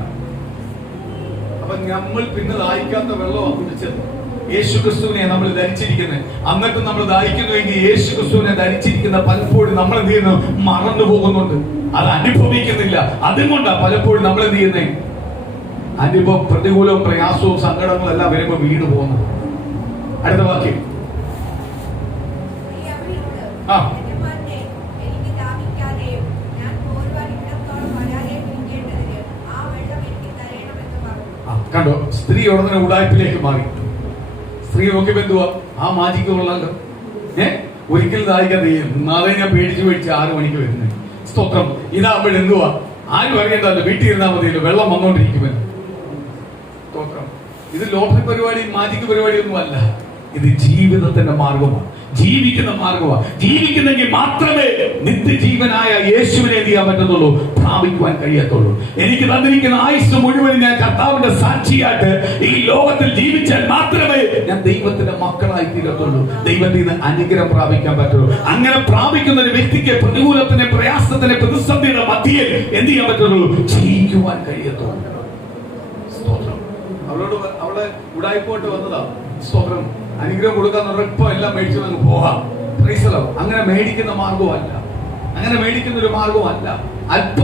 അപ്പൊ നമ്മൾ പിന്നെ ദാഹിക്കാത്ത വെള്ളമാണ് കുടിച്ചത്. യേശു ക്രിസ്തുവിനെ നമ്മൾ ധരിച്ചിരിക്കുന്നത്. എന്നിട്ട് നമ്മൾ ദാഹിക്കുന്നുവെങ്കിൽ യേശു ക്രിസ്തുവിനെ ധരിച്ചിരിക്കുന്ന പലപ്പോഴും നമ്മൾ എന്ത് ചെയ്യുന്നു? മറന്നു പോകുന്നുണ്ട്. അത് അനുഭവിക്കുന്നില്ല. അതുകൊണ്ടാണ് പലപ്പോഴും നമ്മൾ എന്ത് ചെയ്യുന്നേ? അനുഭവം, പ്രതികൂലവും പ്രയാസവും സങ്കടങ്ങളും എല്ലാം വരുമ്പോൾ വീണ് പോകുന്നു. അടുത്ത വാക്യം. കണ്ടോ, സ്ത്രീ ഉടനെ ഉടായ്പിലേക്ക് മാറി. സ്ത്രീ നോക്കി ബന്ധുവാ, ആ മാജിക്ക് കൊള്ളാലോ. ഒരിക്കലും ദാഹിക്കാതെ നാളെ ഞാൻ പേടിച്ച് 6 മണിക്ക് വരുന്നത്. സ്തോത്രം. ഇതാകുമ്പോൾ എന്തുവാ? ആരും അറിയണ്ടല്ലോ, വീട്ടിൽ ഇരുന്നാൽ മതിയല്ലോ, വെള്ളം വന്നോണ്ടിരിക്കുമല്ലോ. സ്തോത്രം. ഇത് ലോട്ടറി പരിപാടി, മാജിക് പരിപാടിയൊന്നും അല്ല. ഇത് ജീവിതത്തിന്റെ മാർഗമാണ്. ജീവിക്കുന്ന മാർഗമാണ്. ജീവിക്കുന്നെങ്കിൽ മാത്രമേ നിത്യജീവനായ യേശുവിനെ എന്ത് ചെയ്യാൻ പറ്റത്തുള്ളൂ, പ്രാപിക്കുവാൻ കഴിയത്തുള്ളൂ. എനിക്ക് തന്നിരിക്കുന്ന ആയുസ് മുഴുവൻ ഞാൻ കർത്താവിന്റെ സാക്ഷിയായിട്ട് ഈ ലോകത്തിൽ ജീവിച്ചാൽ മാത്രമേ ഞാൻ ദൈവത്തിന്റെ മക്കളായി തീരത്തുള്ളൂ, ദൈവത്തിൽ നിന്ന് അനുഗ്രഹം പ്രാപിക്കാൻ പറ്റുള്ളൂ. അങ്ങനെ പ്രാപിക്കുന്ന ഒരു വ്യക്തിക്ക് പ്രതികൂലത്തിന്റെ, പ്രയാസത്തിന്റെ, പ്രതിസന്ധിയുടെ മധ്യയിൽ എന്ത് ചെയ്യാൻ പറ്റുള്ളൂ, ജീവിക്കുവാൻ കഴിയത്തുള്ളൂ. സ്തോത്രം. അവളെ ഉടായിപ്പോട്ട് വന്നതാ. സ്തോത്രം. അനുഗ്രഹം കൊടുക്കാൻ ഇപ്പൊ എല്ലാം മേടിച്ചു അങ്ങ് പോവാം. അങ്ങനെ മേടിക്കുന്ന മാർഗമല്ല, അങ്ങനെ മേടിക്കുന്ന ഒരു മാർഗമല്ല. അല്പ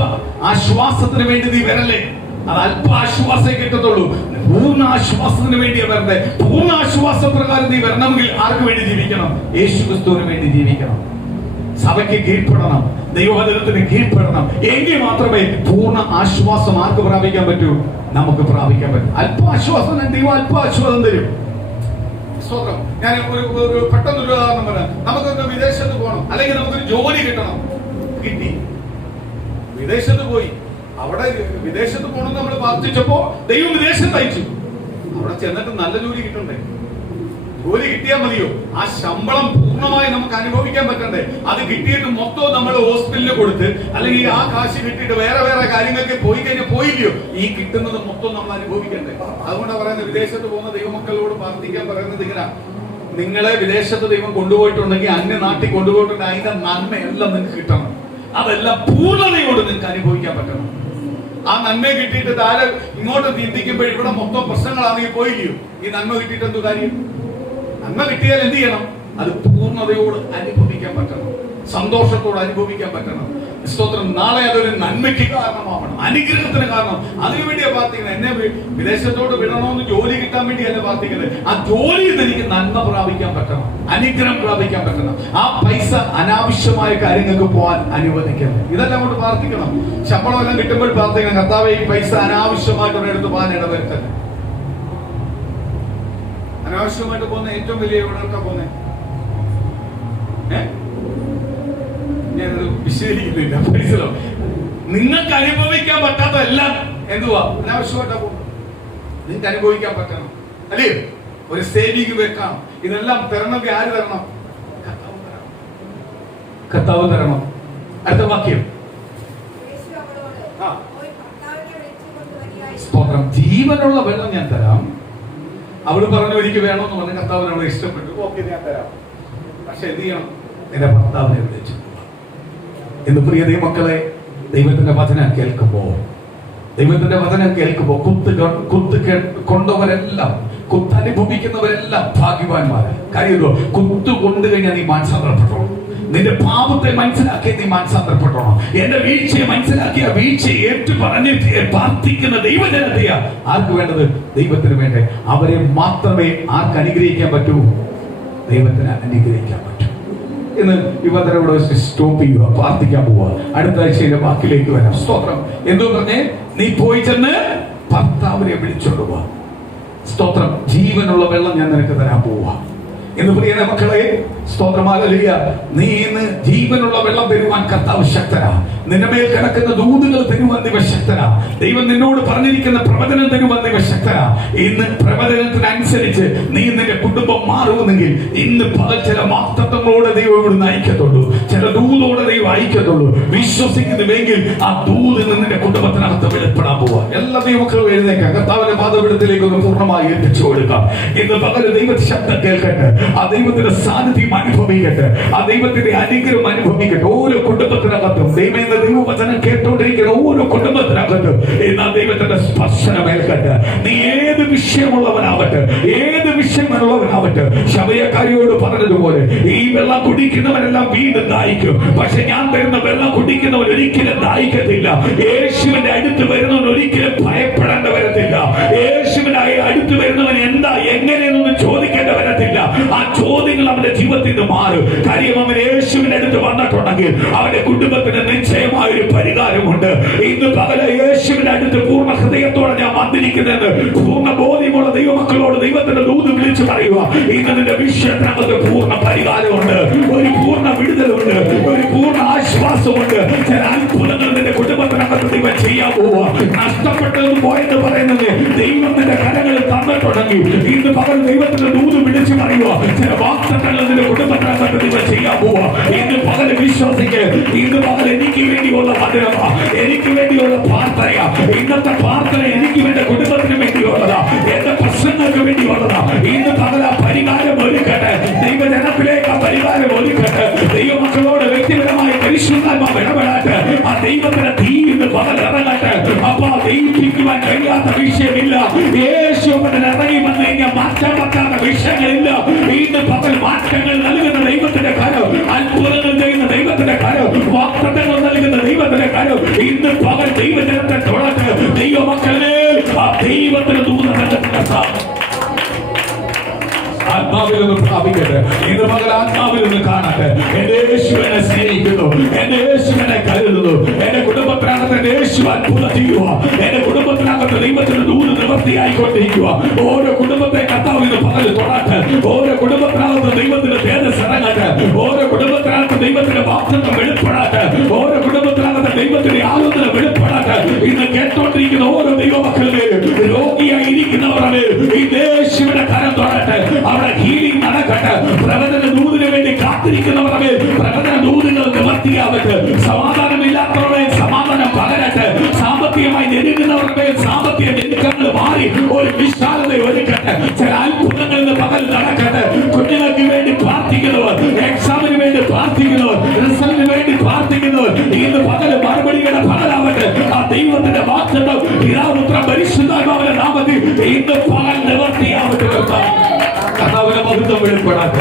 ആശ്വാസത്തിന് വേണ്ടി നീ വരല്ലേ, അത് അല്പ ആശ്വാസമേ കിട്ടത്തുള്ളൂ. പൂർണ്ണ ആശ്വാസത്തിന് വേണ്ടിയാ വരണ്ടേ. പൂർണ്ണ ആശ്വാസ പ്രകാരം നീ വരണമെങ്കിൽ ആർക്ക് വേണ്ടി ജീവിക്കണം? യേശു ക്രിസ്തുവിന് വേണ്ടി ജീവിക്കണം. സഭയ്ക്ക് കീഴ്പ്പെടണം, ദൈവവചനത്തിന് കീഴ്പ്പെടണം. എങ്കിൽ മാത്രമേ പൂർണ്ണ ആശ്വാസം ആർക്ക് പ്രാപിക്കാൻ പറ്റൂ? നമുക്ക് പ്രാപിക്കാൻ പറ്റും. അല്പ ആശ്വാസം ദൈവം അല്പ ആശ്വാസം തരും. സ്തോത്രം. ഞാൻ ഒരു പെട്ടെന്നൊരു ഉദാഹരണം പറയാം. നമുക്കൊരു വിദേശത്ത് പോകണം, അല്ലെങ്കിൽ നമുക്കൊരു ജോലി കിട്ടണം. കിട്ടി, വിദേശത്ത് പോയി. അവിടെ വിദേശത്ത് പോകണമെന്ന് നമ്മൾ പ്രാർത്ഥിച്ചപ്പോ ദൈവം വിദേശത്ത് അയച്ചു. അവിടെ ചെന്നിട്ട് നല്ല ജോലി കിട്ടണ്ടേ? ജോലി കിട്ടിയാൽ മതിയോ? ആ ശമ്പളം പൂർണ്ണമായി നമുക്ക് അനുഭവിക്കാൻ പറ്റണ്ടേ? അത് കിട്ടിയിട്ട് മൊത്തം നമ്മൾ ഹോസ്പിറ്റലിൽ കൊടുത്ത്, അല്ലെങ്കിൽ ആ കാശ് കിട്ടിയിട്ട് വേറെ വേറെ കാര്യങ്ങൾക്ക് പോയി കഴിഞ്ഞാൽ പോയില്ലയോ? ഈ കിട്ടുന്നത് മൊത്തം നമ്മൾ അനുഭവിക്കണ്ടേ? അതുകൊണ്ടാണ് പറയുന്നത്, വിദേശത്ത് പോകുന്ന ദൈവമക്കളോട് പ്രാർത്ഥിക്കാൻ പറയുന്നത് ഇങ്ങനെ: നിങ്ങളെ വിദേശത്ത് ദൈവം കൊണ്ടുപോയിട്ടുണ്ടെങ്കിൽ, അന്യ നാട്ടിൽ കൊണ്ടുപോയിട്ടുണ്ടെങ്കിൽ അതിന്റെ നന്മയെല്ലാം നിങ്ങൾക്ക് കിട്ടണം. അതെല്ലാം പൂർണ്ണതയോട് നിങ്ങൾക്ക് അനുഭവിക്കാൻ പറ്റണം. ആ നന്മ കിട്ടിയിട്ട് താഴെ ഇങ്ങോട്ട് ചിന്തിക്കുമ്പോൾ ഇവിടെ മൊത്തം പ്രശ്നങ്ങളാണെങ്കിൽ പോയില്ലയോ? ഈ നന്മ കിട്ടിയിട്ട് എന്തു കാര്യം? നന്മ കിട്ടിയാൽ എന്ത് ചെയ്യണം? അത് പൂർണ്ണതയോട് അനുഭവിക്കാൻ പറ്റണം, സന്തോഷത്തോട് അനുഭവിക്കാൻ പറ്റണം. സ്തോത്രം. നാളെ അതൊരു നന്മയ്ക്ക് കാരണമാവണം, അനുഗ്രഹത്തിന് കാരണം. അതിനുവേണ്ടിയാ പ്രാർത്ഥിക്കുന്നത്. എന്നെ വിദേശത്തോട് വിടണമെന്ന് ജോലി കിട്ടാൻ വേണ്ടിയല്ല പ്രാർത്ഥിക്കുന്നത്. ആ ജോലിയിൽ എനിക്ക് നന്മ പ്രാപിക്കാൻ പറ്റണം, അനുഗ്രഹം പ്രാപിക്കാൻ പറ്റണം. ആ പൈസ അനാവശ്യമായ കാര്യങ്ങൾക്ക് പോകാൻ അനുവദിക്കണം. ഇതെല്ലാം കൊണ്ട് പ്രാർത്ഥിക്കണം. ശമ്പളം എല്ലാം കിട്ടുമ്പോൾ പ്രാർത്ഥിക്കണം, കർത്താവേ ഈ പൈസ അനാവശ്യമായിട്ട് എടുത്ത് പോകാൻ ഇടവരുത്തണം. അനാവശ്യമായിട്ട് പോകുന്ന ഏറ്റവും വലിയ എവിടെയൊക്കെ പോകുന്നേ? ഞാനത് വിശദീകരിക്കുന്നില്ല. മനസ്സിലോ? നിങ്ങൾക്ക് അനുഭവിക്കാൻ പറ്റാത്തതെല്ലാം എന്തുവാ? അനാവശ്യമായിട്ടാ പോകുന്നത്. നിങ്ങൾക്ക് അനുഭവിക്കാൻ പറ്റണം, അല്ലേ? ഒരു സേവിങ് വെക്കണം. ഇതെല്ലാം തരണമെങ്കിൽ ആര് തരണം? കർത്താവ് തരണം. അടുത്ത വാക്യം. സ്തോത്രം. ജീവനുള്ള വെള്ളം ഞാൻ തരാം. അവള് പറഞ്ഞു എനിക്ക് വേണമെന്ന് പറഞ്ഞ കർത്താവിന് അവളെ ഇഷ്ടപ്പെട്ടു. ഓക്കെ, ഞാൻ തരാം. പക്ഷെ എന്ത് ചെയ്യണം? എന്റെ ഭർത്താവിനെ വിളിച്ചു. എന്ന് പ്രിയ ദൈവമക്കളെ, ദൈവത്തിന്റെ വചനം കേൾക്കുമ്പോ കുത്ത് കൊണ്ടവരെല്ലാം, കുത്തനുഭവിക്കുന്നവരെല്ലാം ഭാഗ്യവാന്മാരെ. കാര്യമല്ലോ, കുത്തു കൊണ്ടു കഴിഞ്ഞാൽ നീ മാനസാന്തരപ്പെട്ടോളൂ. നിന്റെ പാപത്തെ മനസ്സിലാക്കി നീ മാനസാന്തരപ്പെട്ടോണം. എന്റെ വീഴ്ചയെ മനസ്സിലാക്കിയ വീഴ്ചയെ ഏറ്റു പറഞ്ഞ് പ്രാർത്ഥിക്കുന്ന ദൈവജനതയാ ആർക്ക് വേണ്ടത്? ദൈവത്തിന് വേണ്ടേ. അവരെ മാത്രമേ ആർക്ക് അനുഗ്രഹിക്കാൻ പറ്റൂ? ദൈവത്തിന് അനുഗ്രഹിക്കാൻ പറ്റൂ. എന്ന് ഇവരുടെ സ്റ്റോപ്പ് ചെയ്യുക, പ്രാർത്ഥിക്കാൻ പോവുക. അടുത്ത ആഴ്ചയിലെ വാക്കിലേക്ക് വരാം. സ്തോത്രം. എന്തോ പറഞ്ഞേ? നീ പോയി ചെന്ന് ഭർത്താവിനെ വിളിച്ചോണ്ട് പോവാ. സ്തോത്രം. ജീവനുള്ള വെള്ളം ഞാൻ നിനക്ക് തരാൻ പോവുക. എന്ന് പ്രിയ മക്കളെ, സ്തോത്രം. ഹല്ലേലൂയ. നീ ഇന്ന് ജീവനുള്ള വെള്ളം തരുവാൻ കർത്താവ് ശക്തനാ. നിന്റെ മേൽ കിടക്കുന്ന ദൂതുകൾ തരുവാൻ ദൈവം ശക്തനാ. ദൈവം നിന്നോട് പറഞ്ഞിരിക്കുന്ന പ്രവചനം തരുവാൻ ദൈവം ശക്തനാ. ഇന്ന് പ്രവചനത്തിനനുസരിച്ച് നീ നിന്റെ കുടുംബം മാറുമെങ്കിൽ ഇന്ന് പകൽ ചില വാഗ്ദത്തങ്ങളോടെ ദൈവം ഇവിടെ നയിക്കത്തുള്ളൂ, ചില ദൂതോടെ ദൈവം അയക്കത്തുള്ളൂ. വിശ്വസിക്കുന്നുവെങ്കിൽ ആ ദൂത് നിന്റെ കുടുംബത്തിനകത്ത് വെളിപ്പെടാൻ പോവാ. എല്ലാ ദൈവമക്കളും എഴുന്നേക്കാം. കർത്താവിന്റെ പാദപീഠത്തിലേക്ക് ഒന്ന് പൂർണ്ണമായി ഏൽപ്പിച്ചു കൊടുക്കാം. ഇന്ന് പകൽ ദൈവത്തിന്റെ ശബ്ദം കേൾക്കട്ടെ, ആ ദൈവത്തിന്റെ സാന്നിധ്യം അനുഭവിക്കട്ടെ, ആ ദൈവത്തിന്റെ അനുഗ്രഹം അനുഭവിക്കട്ടെ. ഓരോ കുടുംബത്തിനകത്തും ദൈവവചനം കേട്ടോണ്ടിരിക്കുന്ന ഓരോ കുടുംബത്തിനകത്തും ഇന്ന് ആ ദൈവത്തിന്റെ സ്പർശനം ഏൽക്കട്ടെ. നീ ഏത് വിഷയമുള്ളവനാവട്ടെ, ഏത് വിഷയമുള്ളവനാവട്ടെ, ശബയക്കാരിയോട് പറഞ്ഞതുപോലെ ഈ വെള്ളം കുടിക്കുന്നവരെല്ലാം വീണ്ടും ദാഹിക്കും. പക്ഷെ ഞാൻ തരുന്ന വെള്ളം കുടിക്കുന്നവൻ ഒരിക്കലും ദാഹിക്കത്തില്ല. യേശുവിന്റെ അടുത്ത് വരുന്നവൻ ഒരിക്കലും ഭയപ്പെടേണ്ട വരത്തില്ല. യേശുവിന്റെ അടുത്ത് വരുന്നവൻ എന്താ എങ്ങനെയെന്നൊന്നും ചോദിക്കേണ്ട വരത്തില്ല. ആ ചോദ്യങ്ങൾ അവന്റെ ജീവിതത്തിൽ നിന്ന് മാറും. കാര്യം അവൻ യേശുവിന്റെ അടുത്ത് വന്നിട്ടുണ്ടെങ്കിൽ അവന്റെ കുടുംബത്തിന് നിശ്ചയമായ ഒരു പരിഹാരമുണ്ട്. ഇന്ന് പകല യേശുവിന്റെ അടുത്ത് പൂർണ്ണ ഹൃദയത്തോടെ ഞാൻ വന്നിരിക്കുന്നത് പൂർണ്ണ ബോധ്യമുള്ള ദൈവമക്കളോട് ദൈവത്തിന്റെ ദൂത് വിളിച്ചു പറയുക. ഇന്ന് നിന്റെ വിഷയത്തിനകത്ത് പൂർണ്ണ പരിഹാരമുണ്ട്, ഒരു പൂർണ്ണ വിടുതലുണ്ട്, ഒരു പൂർണ്ണ ആശ്വാസമുണ്ട്. ചില അത്ഭുതങ്ങൾ നിന്റെ കുടുംബത്തിനകത്ത് ദൈവം ചെയ്യാൻ പോവുക. നഷ്ടപ്പെട്ടതെന്ന് പോയെന്ന് പറയുന്നത് ദൈവത്തിന്റെ കരങ്ങളിൽ തന്നിട്ടുണ്ടെങ്കിൽ ഇന്ന് പകൽ ദൈവത്തിന്റെ ദൂത് വിളിച്ചു പറയുക. ചില വാഗ്ദത്തങ്ങൾ നിന്റെ കുടുംബത്തിൽ കുടുംബത്തിനകത്ത് നിങ്ങൾ ചെയ്യാൻ പോവാ. ഇന്ന് പകല് വിശ്വസിക്ക്. ഇന്ന് പകൽ എനിക്ക് വേണ്ടിയുള്ള വചനമാ, എനിക്ക് വേണ്ടിയുള്ള പ്രാർത്ഥനയാ. ഇന്നത്തെ പ്രാർത്ഥന എനിക്ക് വേണ്ട കുടുംബത്തിന് വേണ്ടിയുള്ളതാ, എന്റെ പ്രശ്നങ്ങൾക്ക് വേണ്ടിയുള്ളതാ. ഇന്ന് പകല പരിഹാരം ഒരുക്കട്ടെ. ദൈവജനത്തിലേക്ക് ആ പരിഹാരം ഒരുക്കട്ടെ. ദൈവമക്കളോട് വ്യക്തിപരമായി പരിശുദ്ധാത്മാവ് ഇടപെടാട്ട്. ആ ദൈവത്തിന്റെ തീ ഇന്ന് പകൽ ഇറങ്ങട്ടെ. അപ്പൊ ദൈവിക്കുവാൻ കഴിയാത്ത വിഷയമില്ല. യേശു ഇറങ്ങി വന്നു കഴിഞ്ഞാൽ മാറ്റാൻ പറ്റാത്ത വിഷയങ്ങളില്ല. ഇന്ന് പകൽ മാറ്റങ്ങൾ നൽകുന്ന ദൈവത്തിന്റെ കാര്യം, അത്ഭുതങ്ങൾ ചെയ്യുന്ന ദൈവത്തിന്റെ കാര്യം, വാഗ്ദത്തങ്ങൾ നൽകുന്ന ദൈവത്തിന്റെ കാര്യം ഇന്ന് പകൽ ദൈവജനത്തെ തുടർന്ന് ദൈവമക്കളെ ആ ദൈവത്തിന് ദൂതത്തിന്റെ ആത്മാവിൽ നിന്ന് പ്രാപിക്കട്ടെ. ഇന്ന് പകൽ ആത്മാവിൽ നിന്ന് കാണട്ടെ. എന്റെ യേശു എന്നെ സ്നേഹിക്കുന്നു, എന്റെ യേശു എന്നെ കരുതുന്നു. എന്റെ കുടുംബത്തിനകത്ത് എന്റെ യേശു അത്ഭുതം ചെയ്യുക. എന്റെ കുടുംബത്തിനകത്ത് ദൈവത്തിന്റെ ദൂത് നിവർത്തിയായിക്കൊണ്ടിരിക്കുക. ഓരോ കുടുംബത്തെ കർത്താവ് ഇന്ന് പകൽ തൊടട്ടെ. ഓരോ കുടുംബത്തിനകത്ത് ദൈവത്തിന്റെ തേജസ് ഇറങ്ങട്ടെ. ഓരോ കുടുംബത്തിനകത്ത് ദൈവത്തിന്റെ വാഗ്ദത്തം വെളിപ്പെടട്ടെ. ഓരോ കുടുംബത്തിനകത്ത് ദൈവത്തിന്റെ ആലോചന വെളിപ്പെടട്ടെ. ഇന്ന് കേട്ടോണ്ടിരിക്കുന്ന ഓരോ ദൈവമക്കളുടെയും രോഗിയായിരിക്കുന്നവരുടെ ഈ യേശുവിന്റെ കരം തൊടട്ടെ. അവിടെ ഹീലിംഗ് നടക്കട്ടെ. പ്രവചന ദൂതിന് വേണ്ടി കാത്തിരിക്കുന്നവരുടെ പ്രവചന ദൂതുകൾ നിവർത്തിയാവട്ടെ. സമാധാനമില്ലാത്തവരുടെ സമാധാനം പകരട്ടെ. സാമ്പത്തികമായി ഞെരുങ്ങുന്നവരുടെ സാമ്പത്തിക ഞെരുക്കങ്ങൾ മാറി ഒരു വിശാലത ഒരുക്കട്ടെ. ചില അത്ഭുതങ്ങളിൽ നിന്ന് പകൽ നടക്കട്ടെ. കുഞ്ഞുങ്ങൾക്ക് വേണ്ടി പ്രാർത്ഥിക്കുന്നവർ, എക്സാമിന് വേണ്ടി പ്രാർത്ഥിക്കുന്നവർ, റിസൾട്ടിന് വേണ്ടി പ്രാർത്ഥിക്കുന്നവർ ഇന്ന് പകൽ മറുപടിയുടെ പകലാവട്ടെ. ആ ദൈവത്തിന്റെ വാഗ്ദത്തം പിതാപുത്രൻ പരിശുദ്ധാത്മാവിന്റെ നാമത്തിൽ ഇന്ന് പകൽ നിവർത്തിയാവട്ടെ. കർത്താവിന്റെ മഹത്വം വെളിപ്പെടാത്ത